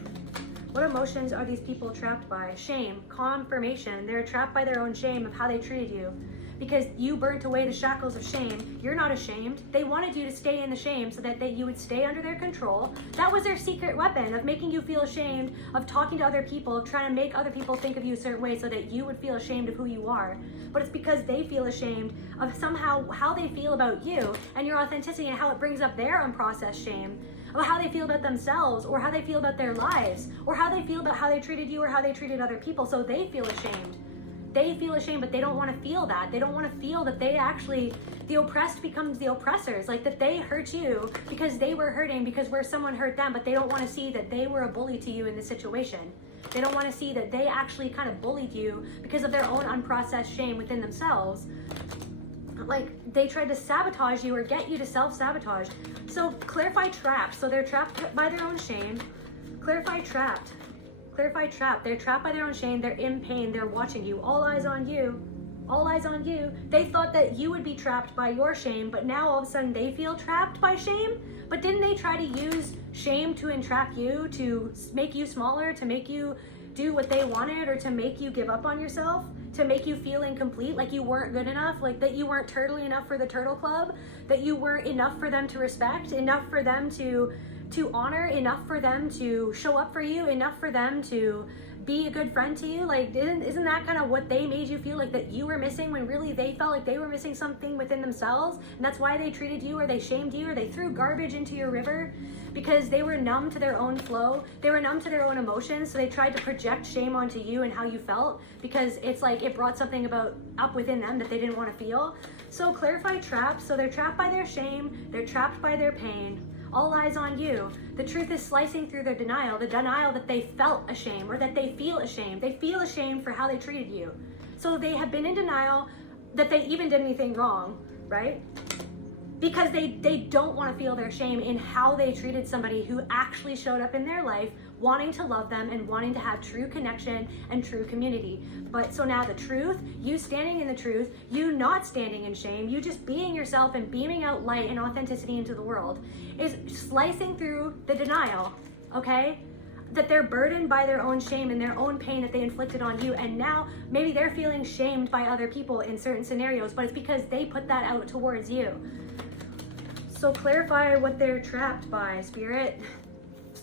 What emotions are these people trapped by? Shame, confirmation. They're trapped by their own shame of how they treated you. Because you burnt away the shackles of shame. You're not ashamed. They wanted you to stay in the shame so that you would stay under their control. That was their secret weapon of making you feel ashamed, of talking to other people, of trying to make other people think of you a certain way so that you would feel ashamed of who you are. But it's because they feel ashamed of somehow how they feel about you and your authenticity, and how it brings up their unprocessed shame of how they feel about themselves, or how they feel about their lives, or how they feel about how they treated you or how they treated other people. So they feel ashamed. They feel ashamed, but they don't want to feel that. They don't want to feel that the oppressed becomes the oppressors, like that they hurt you because they were hurting because where someone hurt them, but they don't want to see that they were a bully to you in this situation. They don't want to see that they actually kind of bullied you because of their own unprocessed shame within themselves. Like they tried to sabotage you or get you to self-sabotage. So clarify trapped. So they're trapped by their own shame. Clarify trapped. Clarify trapped. They're trapped by their own shame. They're in pain. They're watching you. All eyes on you. All eyes on you. They thought that you would be trapped by your shame, but now all of a sudden they feel trapped by shame. But didn't they try to use shame to entrap you, to make you smaller, to make you do what they wanted, or to make you give up on yourself, to make you feel incomplete, like you weren't good enough, like that you weren't turtly enough for the turtle club, that you weren't enough for them to respect, enough for them to honor, enough for them to show up for you, enough for them to be a good friend to you? Like, isn't that kind of what they made you feel like that you were missing, when really they felt like they were missing something within themselves, and that's why they treated you, or they shamed you, or they threw garbage into your river? Because they were numb to their own flow, they were numb to their own emotions, so they tried to project shame onto you and how you felt, because it's like it brought something up within them that they didn't want to feel. So clarify traps. So they're trapped by their shame, they're trapped by their pain. All eyes on you. The truth is slicing through their denial, the denial that they felt ashamed, or that they feel ashamed. They feel ashamed for how they treated you. So they have been in denial that they even did anything wrong, right? Because they don't want to feel their shame in how they treated somebody who actually showed up in their life, wanting to love them and wanting to have true connection and true community. But so now the truth, you standing in the truth, you not standing in shame, you just being yourself and beaming out light and authenticity into the world, is slicing through the denial, okay? that they're burdened by their own shame and their own pain that they inflicted on you, and now maybe they're feeling shamed by other people in certain scenarios, but it's because they put that out towards you. So clarify what they're trapped by, Spirit.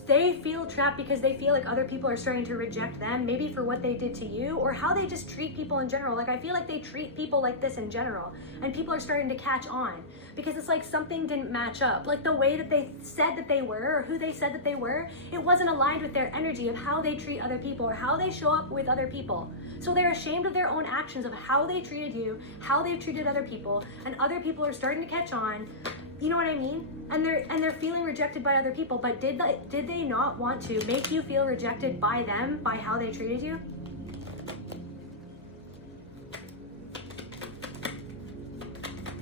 They feel trapped because they feel like other people are starting to reject them, maybe for what they did to you or how they just treat people in general. Like, I feel like they treat people like this in general, and people are starting to catch on because it's like something didn't match up. Like the way that they said that they were, or who they said that they were, it wasn't aligned with their energy of how they treat other people or how they show up with other people. So they're ashamed of their own actions, of how they treated you, how they've treated other people, and other people are starting to catch on. You know what I mean? And they're feeling rejected by other people, but did they not want to make you feel rejected by them, by how they treated you?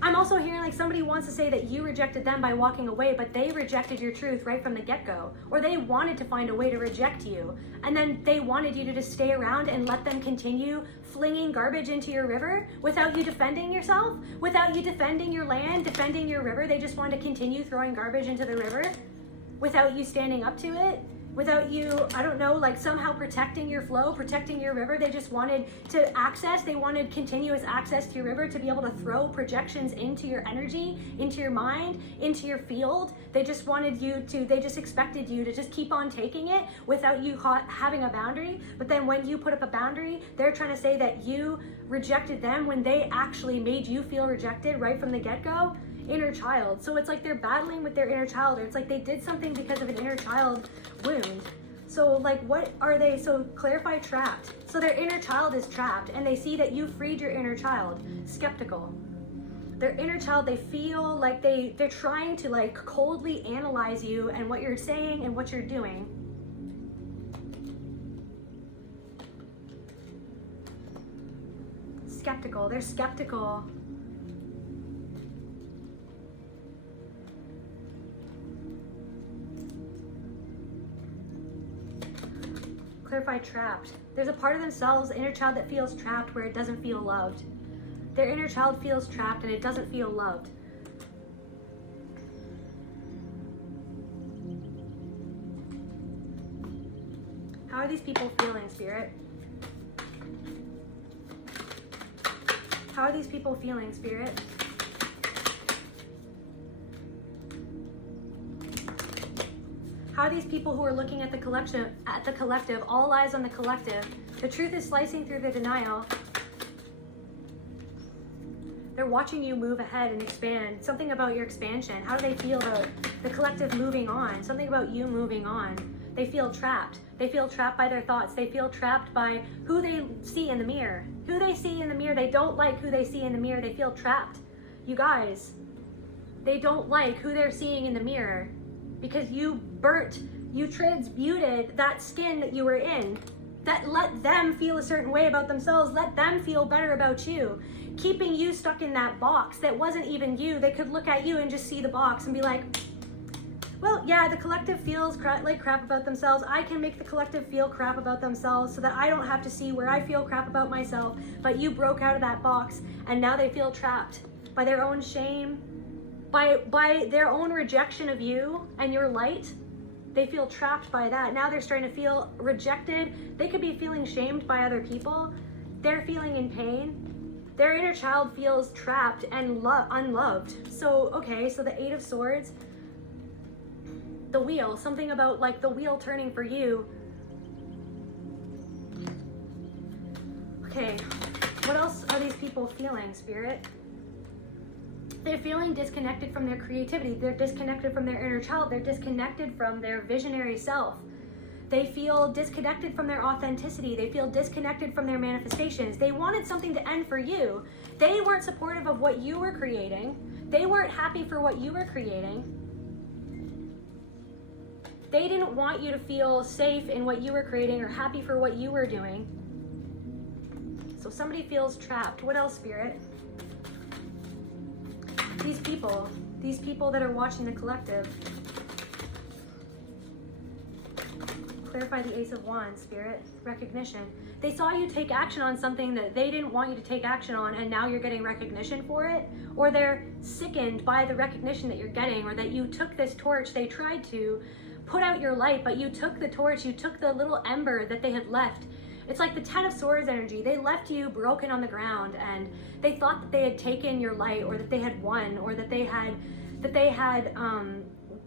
I'm also hearing like somebody wants to say that you rejected them by walking away, but they rejected your truth right from the get-go. Or they wanted to find a way to reject you. And then they wanted you to just stay around and let them continue flinging garbage into your river without you defending yourself, without you defending your land, defending your river. They just wanted to continue throwing garbage into the river without you standing up to it. Without you, I don't know, like somehow protecting your flow, protecting your river. They just wanted to access, they wanted continuous access to your river to be able to throw projections into your energy, into your mind, into your field. They just wanted you to, they just expected you to just keep on taking it without you having a boundary. But then when you put up a boundary, they're trying to say that you rejected them when they actually made you feel rejected right from the get-go. Inner child. So it's like they're battling with their inner child, or it's like they did something because of an inner child wound. So like, what are they? So clarify trapped. So their inner child is trapped, and they see that you freed your inner child. Skeptical. Their inner child, they feel like they're trying to like coldly analyze you and what you're saying and what you're doing. Skeptical. They're skeptical. Clarify trapped. There's a part of themselves, the inner child, that feels trapped where it doesn't feel loved. Their inner child feels trapped and it doesn't feel loved. How are these people feeling, Spirit? How are these people feeling, Spirit? How are these people who are looking at the collective, all eyes on the collective? The truth is slicing through the denial. They're watching you move ahead and expand. Something about your expansion. How do they feel about the collective moving on? Something about you moving on. They feel trapped. They feel trapped by their thoughts. They feel trapped by who they see in the mirror. Who they see in the mirror. They don't like who they see in the mirror. They feel trapped. You guys, they don't like who they're seeing in the mirror. Because you transmuted that skin that you were in. That let them feel a certain way about themselves. Let them feel better about you. Keeping you stuck in that box that wasn't even you. They could look at you and just see the box and be like, well, yeah, the collective feels like crap about themselves. I can make the collective feel crap about themselves so that I don't have to see where I feel crap about myself. But you broke out of that box, and now they feel trapped by their own shame, by their own rejection of you and your light. They feel trapped by that. Now they're starting to feel rejected. They could be feeling shamed by other people. They're feeling in pain. Their inner child feels trapped and unloved. So, okay, so the 8 of Swords, the wheel, something about like the wheel turning for you. Okay, what else are these people feeling, Spirit? They're feeling disconnected from their creativity. They're disconnected from their inner child. They're disconnected from their visionary self. They feel disconnected from their authenticity. They feel disconnected from their manifestations. They wanted something to end for you. They weren't supportive of what you were creating. They weren't happy for what you were creating. They didn't want you to feel safe in what you were creating or happy for what you were doing. So somebody feels trapped. What else, Spirit? These people that are watching the collective. Clarify the Ace of Wands, Spirit. Recognition. They saw you take action on something that they didn't want you to take action on, and now you're getting recognition for it. Or they're sickened by the recognition that you're getting, or that you took this torch. They tried to, put out your light, but you took the torch, you took the little ember that they had left. It's like the 10 of Swords energy. They left you broken on the ground, and they thought that they had taken your light, or that they had won, or that they had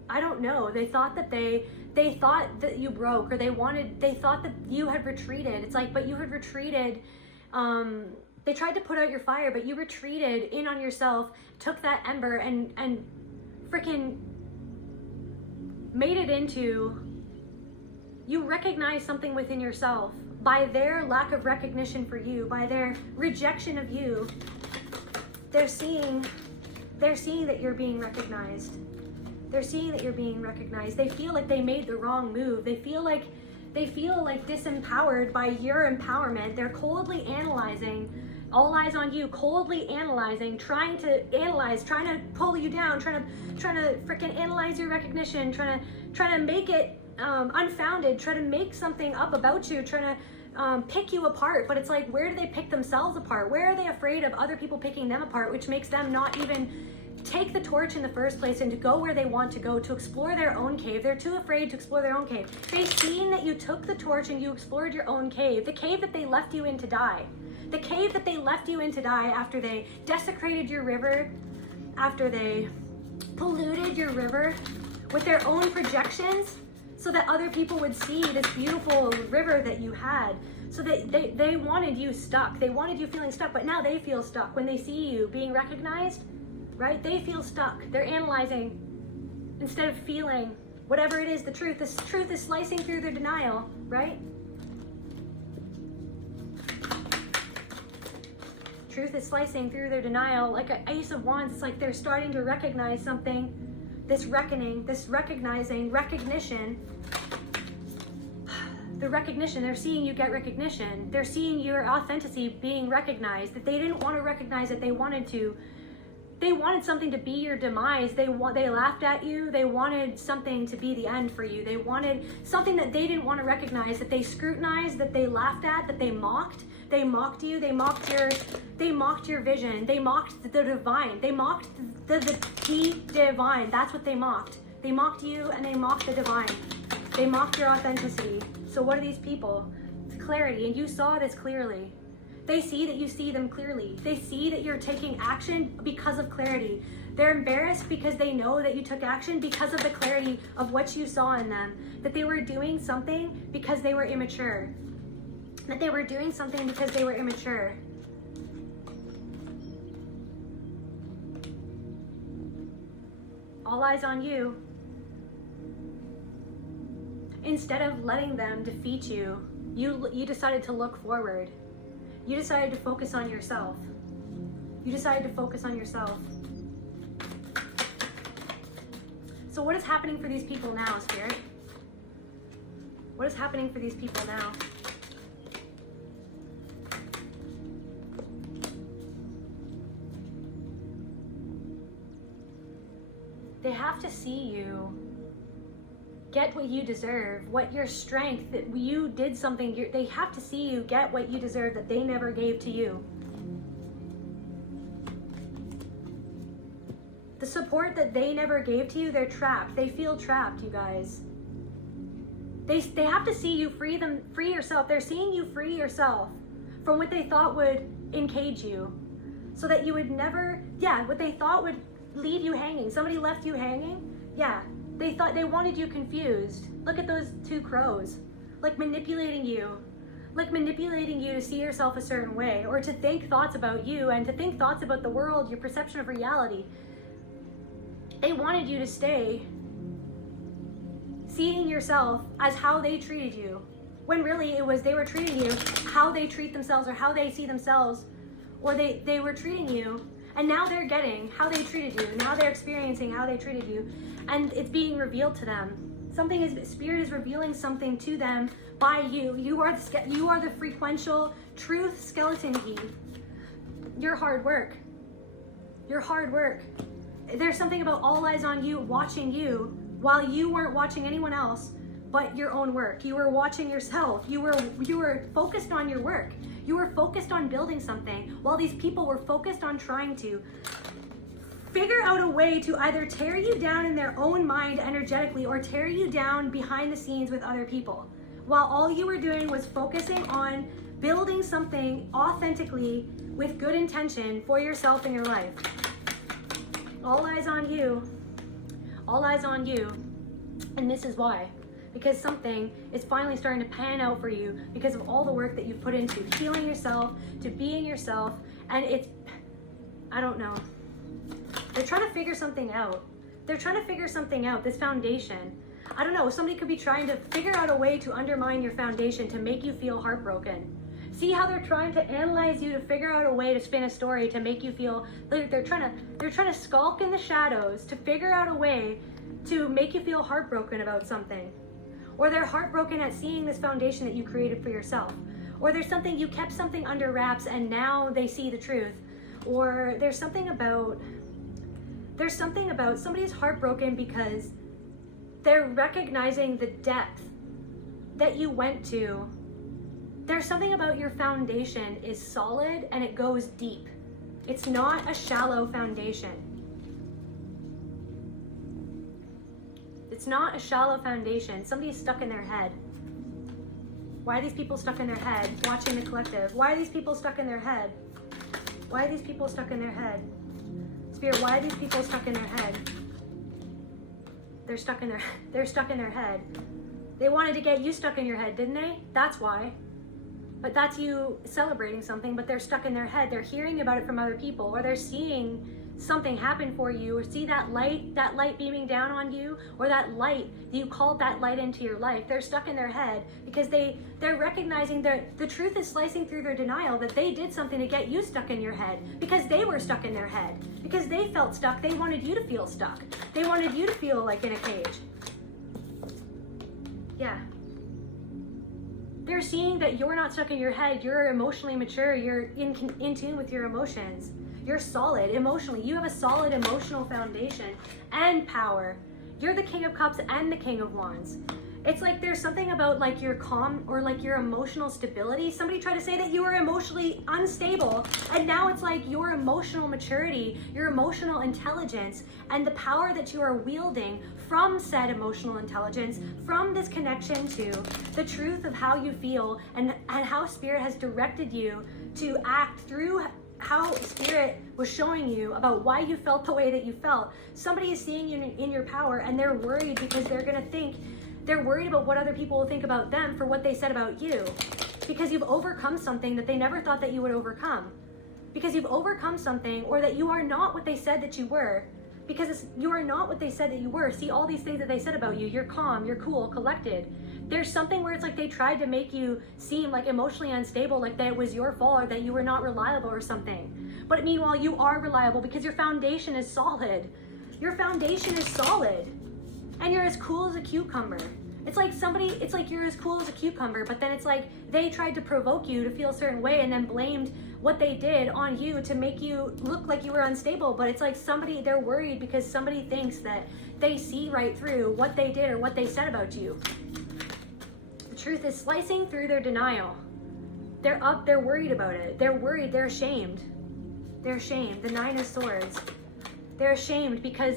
I don't know. They thought that you broke, or they thought that you had retreated. It's like, but you had retreated. They tried to put out your fire, but you retreated in on yourself, took that ember and freaking made it into, you recognize something within yourself by their lack of recognition for you, by their rejection of you. They're seeing that you're being recognized. They're seeing that you're being recognized. They feel like they made the wrong move. They feel like disempowered by your empowerment. They're coldly analyzing, all eyes on you, coldly analyzing, trying to pull you down, trying to freaking analyze your recognition, trying to make it unfounded, trying to make something up about you, trying to pick you apart. But it's like, where do they pick themselves apart? Where are they afraid of other people picking them apart, which makes them not even take the torch in the first place and to go where they want to go, to explore their own cave. They're too afraid to explore their own cave. They've seen that you took the torch and you explored your own cave, the cave that they left you in to die. The cave that they left you in to die after they desecrated your river, after they polluted your river with their own projections, so that other people would see this beautiful river that you had. So that they wanted you stuck. They wanted you feeling stuck, but now they feel stuck when they see you being recognized, right? They feel stuck. They're analyzing instead of feeling whatever it is, the truth. This truth is slicing through their denial, right? Truth is slicing through their denial. Like an Ace of Wands, it's like they're starting to recognize something. This reckoning, this recognizing, recognition. The recognition, they're seeing you get recognition. They're seeing your authenticity being recognized, that they didn't want to recognize it, they wanted to. They wanted something to be your demise. They laughed at you. They wanted something to be the end for you. They wanted something that they didn't want to recognize, that they scrutinized, that they laughed at, that they mocked. They mocked you. They mocked your vision. They mocked the divine. They mocked the divine. That's what they mocked. They mocked you and they mocked the divine. They mocked your authenticity. So what are these people? It's clarity, and you saw this clearly. They see that you see them clearly. They see that you're taking action because of clarity. They're embarrassed because they know that you took action because of the clarity of what you saw in them. That they were doing something because they were immature. That they were doing something because they were immature. All eyes on you. Instead of letting them defeat you, you decided to look forward. You decided to focus on yourself. You decided to focus on yourself. So what is happening for these people now, Spirit? What is happening for these people now? They have to see you get what you deserve, what your strength, that you did something. They have to see you get what you deserve that they never gave to you. The support that they never gave to you, they're trapped. They feel trapped, you guys. They have to see you free yourself. They're seeing you free yourself from what they thought would encage you, so that you would never, what they thought would leave you hanging. Somebody left you hanging, They thought they wanted you confused. Look at those two crows, like manipulating you to see yourself a certain way, or to think thoughts about you and to think thoughts about the world, your perception of reality. They wanted you to stay seeing yourself as how they treated you, when really it was they were treating you how they treat themselves, or how they see themselves, or they were treating you, and now they're getting how they treated you. Now they're experiencing how they treated you. And it's being revealed to them. Spirit is revealing something to them by you. You are the frequential truth skeleton key. Your hard work. There's something about all eyes on you, watching you, while you weren't watching anyone else but your own work. You were watching yourself. You were focused on your work. You were focused on building something, while these people were focused on trying to figure out a way to either tear you down in their own mind energetically or tear you down behind the scenes with other people, while all you were doing was focusing on building something authentically with good intention for yourself in your life. All eyes on you. All eyes on you. And this is why. Because something is finally starting to pan out for you because of all the work that you've put into healing yourself, to being yourself, and it's, I don't know. They're trying to figure something out. They're trying to figure something out, this foundation. I don't know, somebody could be trying to figure out a way to undermine your foundation to make you feel heartbroken. See how they're trying to analyze you to figure out a way to spin a story to make you feel like they're trying to skulk in the shadows to figure out a way to make you feel heartbroken about something. Or they're heartbroken at seeing this foundation that you created for yourself. Or there's something, you kept something under wraps and now they see the truth. Or there's something about somebody's heartbroken because they're recognizing the depth that you went to. There's something about your foundation is solid and it goes deep. It's not a shallow foundation. It's not a shallow foundation. Somebody's stuck in their head. Why are these people stuck in their head? Watching the collective. Why are these people stuck in their head? Why are these people stuck in their head? Spirit, why are these people stuck in their head? They're stuck in their head. They wanted to get you stuck in your head, didn't they? That's why. But that's you celebrating something, but they're stuck in their head. They're hearing about it from other people, or they're seeing something happen for you, or see that light beaming down on you, or that light, you called that light into your life. They're stuck in their head because they're recognizing that the truth is slicing through their denial that they did something to get you stuck in your head because they were stuck in their head. Because they felt stuck, they wanted you to feel stuck. They wanted you to feel like in a cage. Yeah. They're seeing that you're not stuck in your head, you're emotionally mature, you're in tune with your emotions. You're solid emotionally. You have a solid emotional foundation and power. You're the King of Cups and the King of Wands. It's like there's something about like your calm or like your emotional stability. Somebody tried to say that you were emotionally unstable, and now it's like your emotional maturity, your emotional intelligence, and the power that you are wielding from said emotional intelligence, from this connection to the truth of how you feel and how Spirit has directed you to act through how Spirit was showing you about why you felt the way that you felt. Somebody is seeing you in your power and they're worried because they're worried about what other people will think about them for what they said about you. Because you've overcome something that they never thought that you would overcome. Because you've overcome something, or that you are not what they said that you were. Because you are not what they said that you were. See all these things that they said about you. You're calm, you're cool, collected. There's something where it's like they tried to make you seem like emotionally unstable, like that it was your fault or that you were not reliable or something. But meanwhile, you are reliable because your foundation is solid. Your foundation is solid. And you're as cool as a cucumber. It's like you're as cool as a cucumber, but then it's like they tried to provoke you to feel a certain way and then blamed what they did on you to make you look like you were unstable. But it's like they're worried because somebody thinks that they see right through what they did or what they said about you. The truth is slicing through their denial. They're worried about it. They're worried, they're ashamed. They're ashamed. The Nine of Swords. They're ashamed because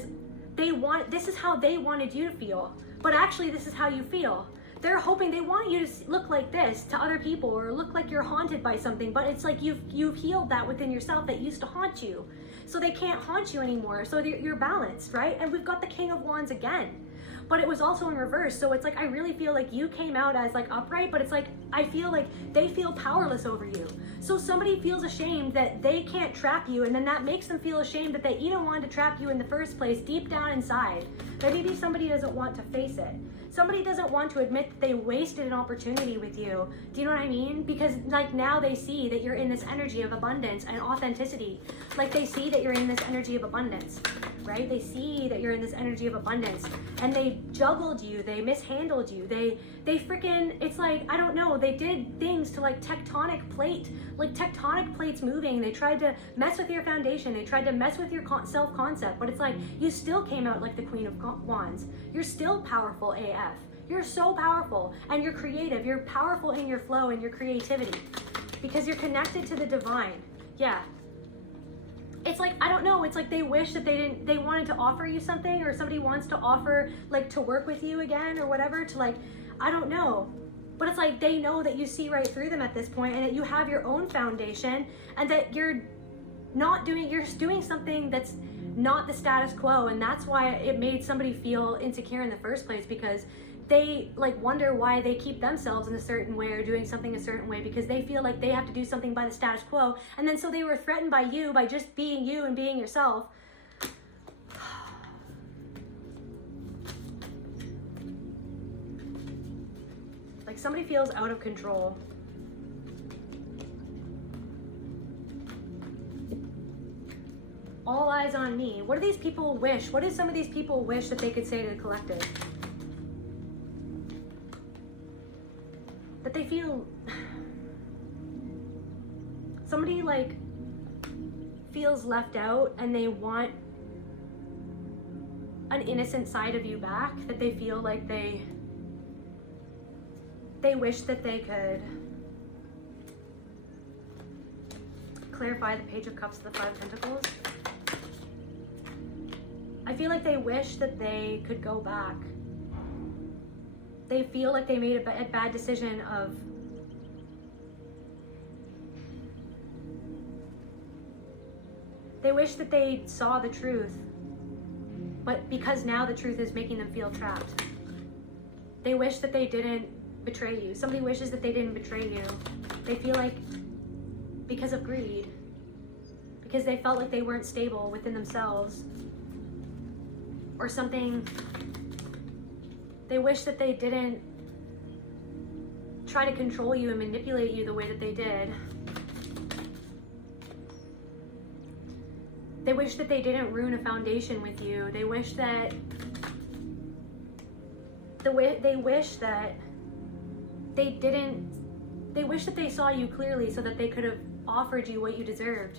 this is how they wanted you to feel. But actually this is how you feel. They're hoping, they want you to look like this to other people or look like you're haunted by something, but it's like you've healed that within yourself that used to haunt you. So they can't haunt you anymore. So you're balanced, right? And we've got the King of Wands again. But it was also in reverse. So it's like, I really feel like you came out as like upright, but it's like, I feel like they feel powerless over you. So somebody feels ashamed that they can't trap you, and then that makes them feel ashamed that they even wanted to trap you in the first place, deep down inside. But maybe somebody doesn't want to face it. Somebody doesn't want to admit that they wasted an opportunity with you. Do you know what I mean? Because like now they see that you're in this energy of abundance and authenticity. Like they see that you're in this energy of abundance, right? They see that you're in this energy of abundance, and they juggled you, they mishandled you, they freaking, it's like, I don't know, they did things to like tectonic plates moving. They tried to mess with your foundation, they tried to mess with your self-concept, but it's like, you still came out like the Queen of Wands. You're still powerful AF. You're so powerful, and you're creative. You're powerful in your flow and your creativity because you're connected to the divine. Yeah. it's like, I don't know, it's like they wish that they wanted to offer you something, or somebody wants to offer, like, to work with you again or whatever, to, like, I don't know. But it's like they know that you see right through them at this point, and that you have your own foundation, and that you're doing something that's not the status quo. And that's why it made somebody feel insecure in the first place, because they, like, wonder why they keep themselves in a certain way or doing something a certain way, because they feel like they have to do something by the status quo. And then so they were threatened by you, by just being you and being yourself. Like, somebody feels out of control. All eyes on me. What do these people wish? What do some of these people wish that they could say to the collective? That they feel... Somebody, like, feels left out, and they want an innocent side of you back. That they feel like they wish that they could clarify the Page of Cups to the Five of Pentacles. I feel like they wish that they could go back. They feel like they made a bad decision of they wish that they saw the truth, but because now the truth is making them feel trapped. They wish that they didn't betray you. Somebody wishes that they didn't betray you. They feel like because of greed, because they felt like they weren't stable within themselves or something. They wish that they didn't try to control you and manipulate you the way that they did. They wish that they didn't ruin a foundation with you. They wish that they wish that they saw you clearly so that they could have offered you what you deserved.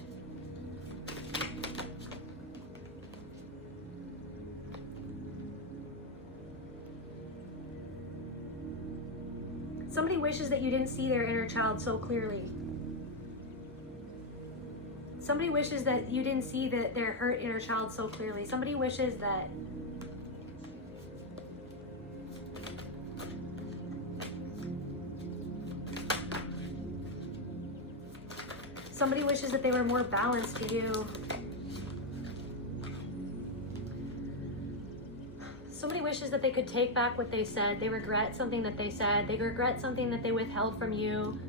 Somebody wishes that you didn't see their inner child so clearly. Somebody wishes that you didn't see their hurt inner child so clearly. Somebody wishes that they were more balanced to you. Somebody wishes that they could take back what they said. They regret something that they said. They regret something that they withheld from you.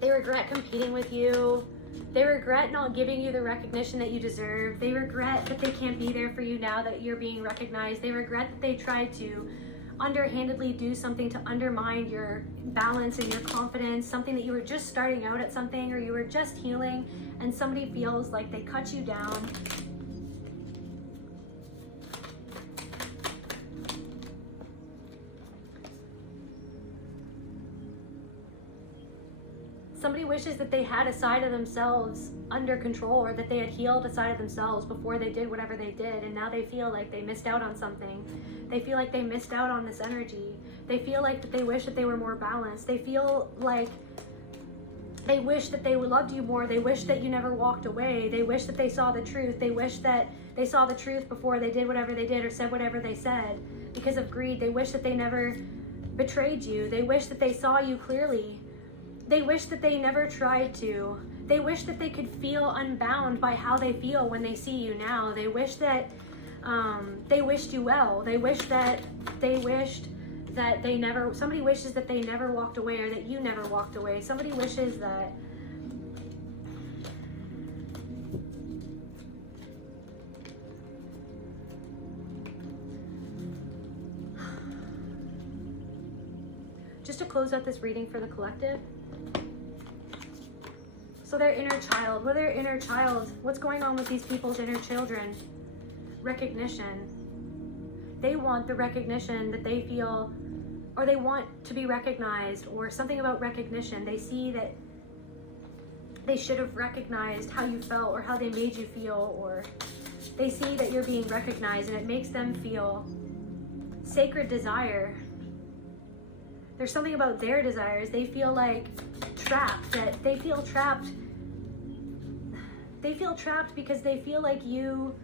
They regret competing with you. They regret not giving you the recognition that you deserve. They regret that they can't be there for you now that you're being recognized. They regret that they tried to underhandedly do something to undermine your balance and your confidence, something that you were just starting out at something, or you were just healing, and somebody feels like they cut you down. Somebody wishes that they had a side of themselves under control, or that they had healed a side of themselves before they did whatever they did, and now they feel like they missed out on something. They feel like they missed out on this energy. They feel like that they wish that they were more balanced. They feel like they wish that they loved you more. They wish that you never walked away. They wish that they saw the truth. They wish that they saw the truth before they did whatever they did or said whatever they said. Because of greed, they wish that they never betrayed you. They wish that they saw you clearly. They wish that they never tried to. They wish that they could feel unbound by how they feel when they see you now. They wish that they wished you well. They wished that they never, somebody wishes that they never walked away, or that you never walked away. Somebody wishes that just to close out this reading for the collective. So their inner child, what's going on with these people's inner children? Recognition. They want the recognition that they feel, or they want to be recognized, or something about recognition. They see that they should have recognized how you felt, or how they made you feel, or they see that you're being recognized, and it makes them feel sacred desire. There's something about their desires. They feel like trapped, that they feel trapped. They feel trapped because they feel like you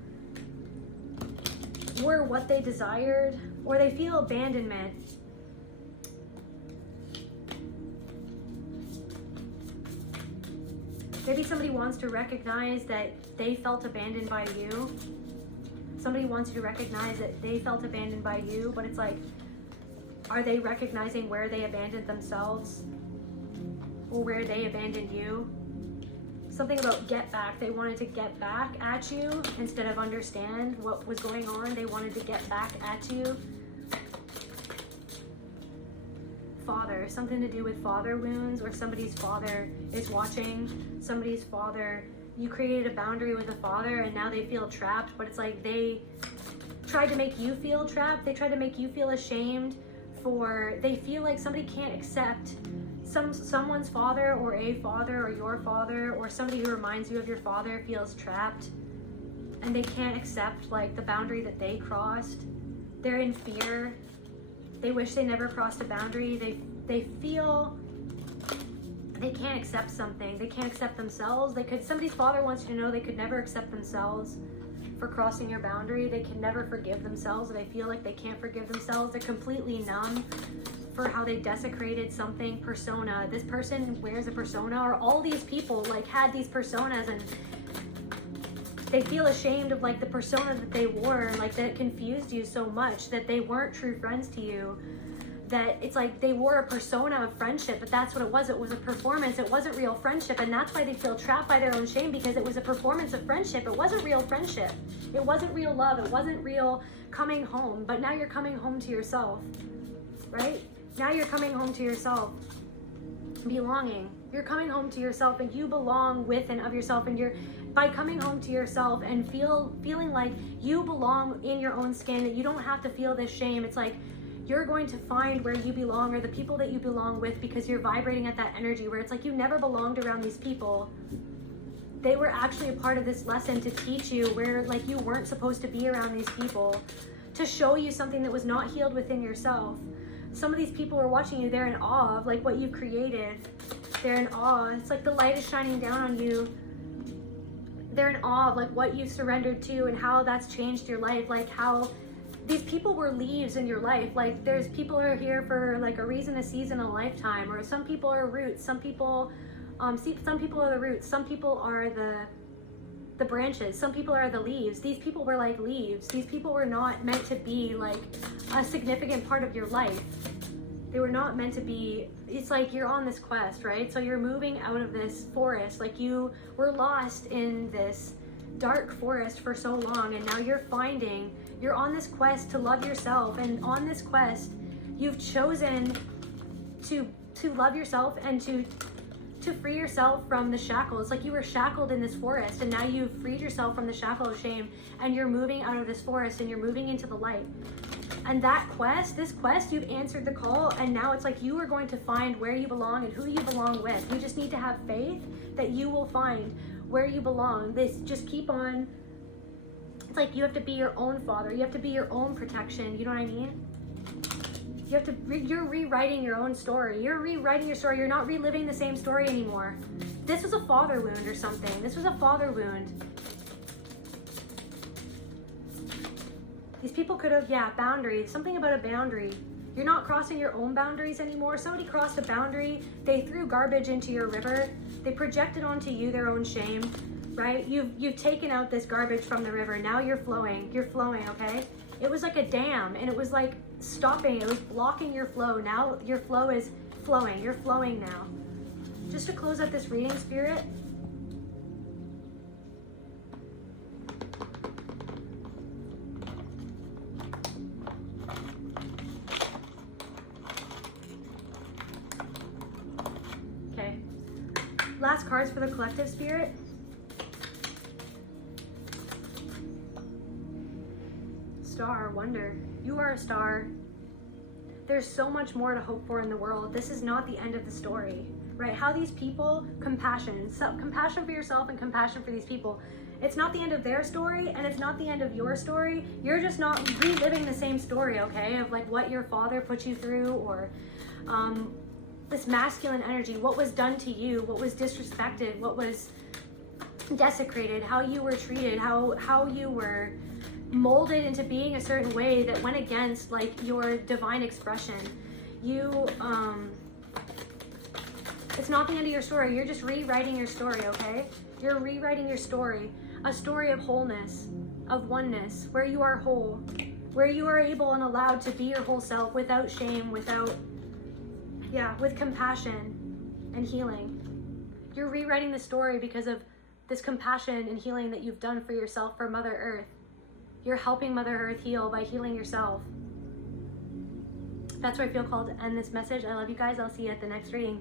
were what they desired, or they feel abandonment. Maybe somebody wants to recognize that they felt abandoned by you. Somebody wants you to recognize that they felt abandoned by you, but it's like, are they recognizing where they abandoned themselves or where they abandoned you? Something about get back. They wanted to get back at you instead of understand what was going on. They wanted to get back at you. Father, something to do with father wounds, or somebody's father is watching, somebody's father, you created a boundary with a father and now they feel trapped, but it's like they tried to make you feel trapped. They tried to make you feel ashamed they feel like somebody can't accept someone's father, or a father, or your father, or somebody who reminds you of your father feels trapped, and they can't accept like the boundary that they crossed. They're in fear. They wish they never crossed a boundary. They feel they can't accept something. They can't accept themselves. Somebody's father wants you to know they could never accept themselves for crossing your boundary. They can never forgive themselves. They feel like they can't forgive themselves. They're completely numb for how they desecrated something. Persona. This person wears a persona, or all these people like had these personas, and they feel ashamed of like the persona that they wore, and like that it confused you so much that they weren't true friends to you. That it's like they wore a persona of friendship, but that's what it was. It was a performance. It wasn't real friendship, and that's why they feel trapped by their own shame, because it was a performance of friendship. It wasn't real friendship. It wasn't real love. It wasn't real coming home. But now you're coming home to yourself, right? Now you're coming home to yourself. Belonging. You're coming home to yourself, and you belong with and of yourself, and by coming home to yourself and feeling like you belong in your own skin, that you don't have to feel this shame. It's like you're going to find where you belong, or the people that you belong with, because you're vibrating at that energy where it's like you never belonged around these people. They were actually a part of this lesson to teach you where like you weren't supposed to be around these people, to show you something that was not healed within yourself. Some of these people are watching you. They're in awe of like what you've created. They're in awe. It's like the light is shining down on you. They're in awe of like what you've surrendered to and how that's changed your life. Like how these people were leaves in your life. Like there's people who are here for like a reason, a season, a lifetime. Or some people are roots. Some people are the roots. Some people are the branches. Some people are the leaves. These people were like leaves. These people were not meant to be like a significant part of your life. They were not meant to be. It's like you're on this quest, right? So you're moving out of this forest. Like you were lost in this dark forest for so long, and now you're on this quest to love yourself. And on this quest, you've chosen to love yourself and to free yourself from the shackles. Like you were shackled in this forest, and now you've freed yourself from the shackle of shame, and you're moving out of this forest and you're moving into the light. And this quest, you've answered the call, and now it's like you are going to find where you belong and who you belong with. You just need to have faith that you will find where you belong. Just keep on. It's like you have to be your own father. You have to be your own protection. You know what I mean? You're rewriting your own story. You're rewriting your story. You're not reliving the same story anymore. This was a father wound or something. This was a father wound. These people could have, boundaries. Something about a boundary. You're not crossing your own boundaries anymore. Somebody crossed a boundary. They threw garbage into your river. They projected onto you their own shame, right? You've taken out this garbage from the river. Now you're flowing. You're flowing, okay? It was like a dam, and it was like stopping. It was blocking your flow. Now your flow is flowing. You're flowing now. Just to close out this reading, Spirit. Okay. Last cards for the collective, Spirit. Star, wonder. You are a star. There's so much more to hope for in the world. This is not the end of the story, right? How these people, compassion for yourself and compassion for these people. It's not the end of their story, and it's not the end of your story. You're just not reliving the same story, okay? Of like what your father put you through, or this masculine energy, what was done to you, what was disrespected, what was desecrated, how you were treated, how you were molded into being a certain way that went against like your divine expression. You it's not the end of your story. You're just rewriting your story, okay? You're rewriting your story, a story of wholeness, of oneness, where you are whole, where you are able and allowed to be your whole self without shame, without, with compassion and healing. You're rewriting the story because of this compassion and healing that you've done for yourself, for Mother Earth. You're helping Mother Earth heal by healing yourself. That's where I feel called to end this message. I love you guys. I'll see you at the next reading.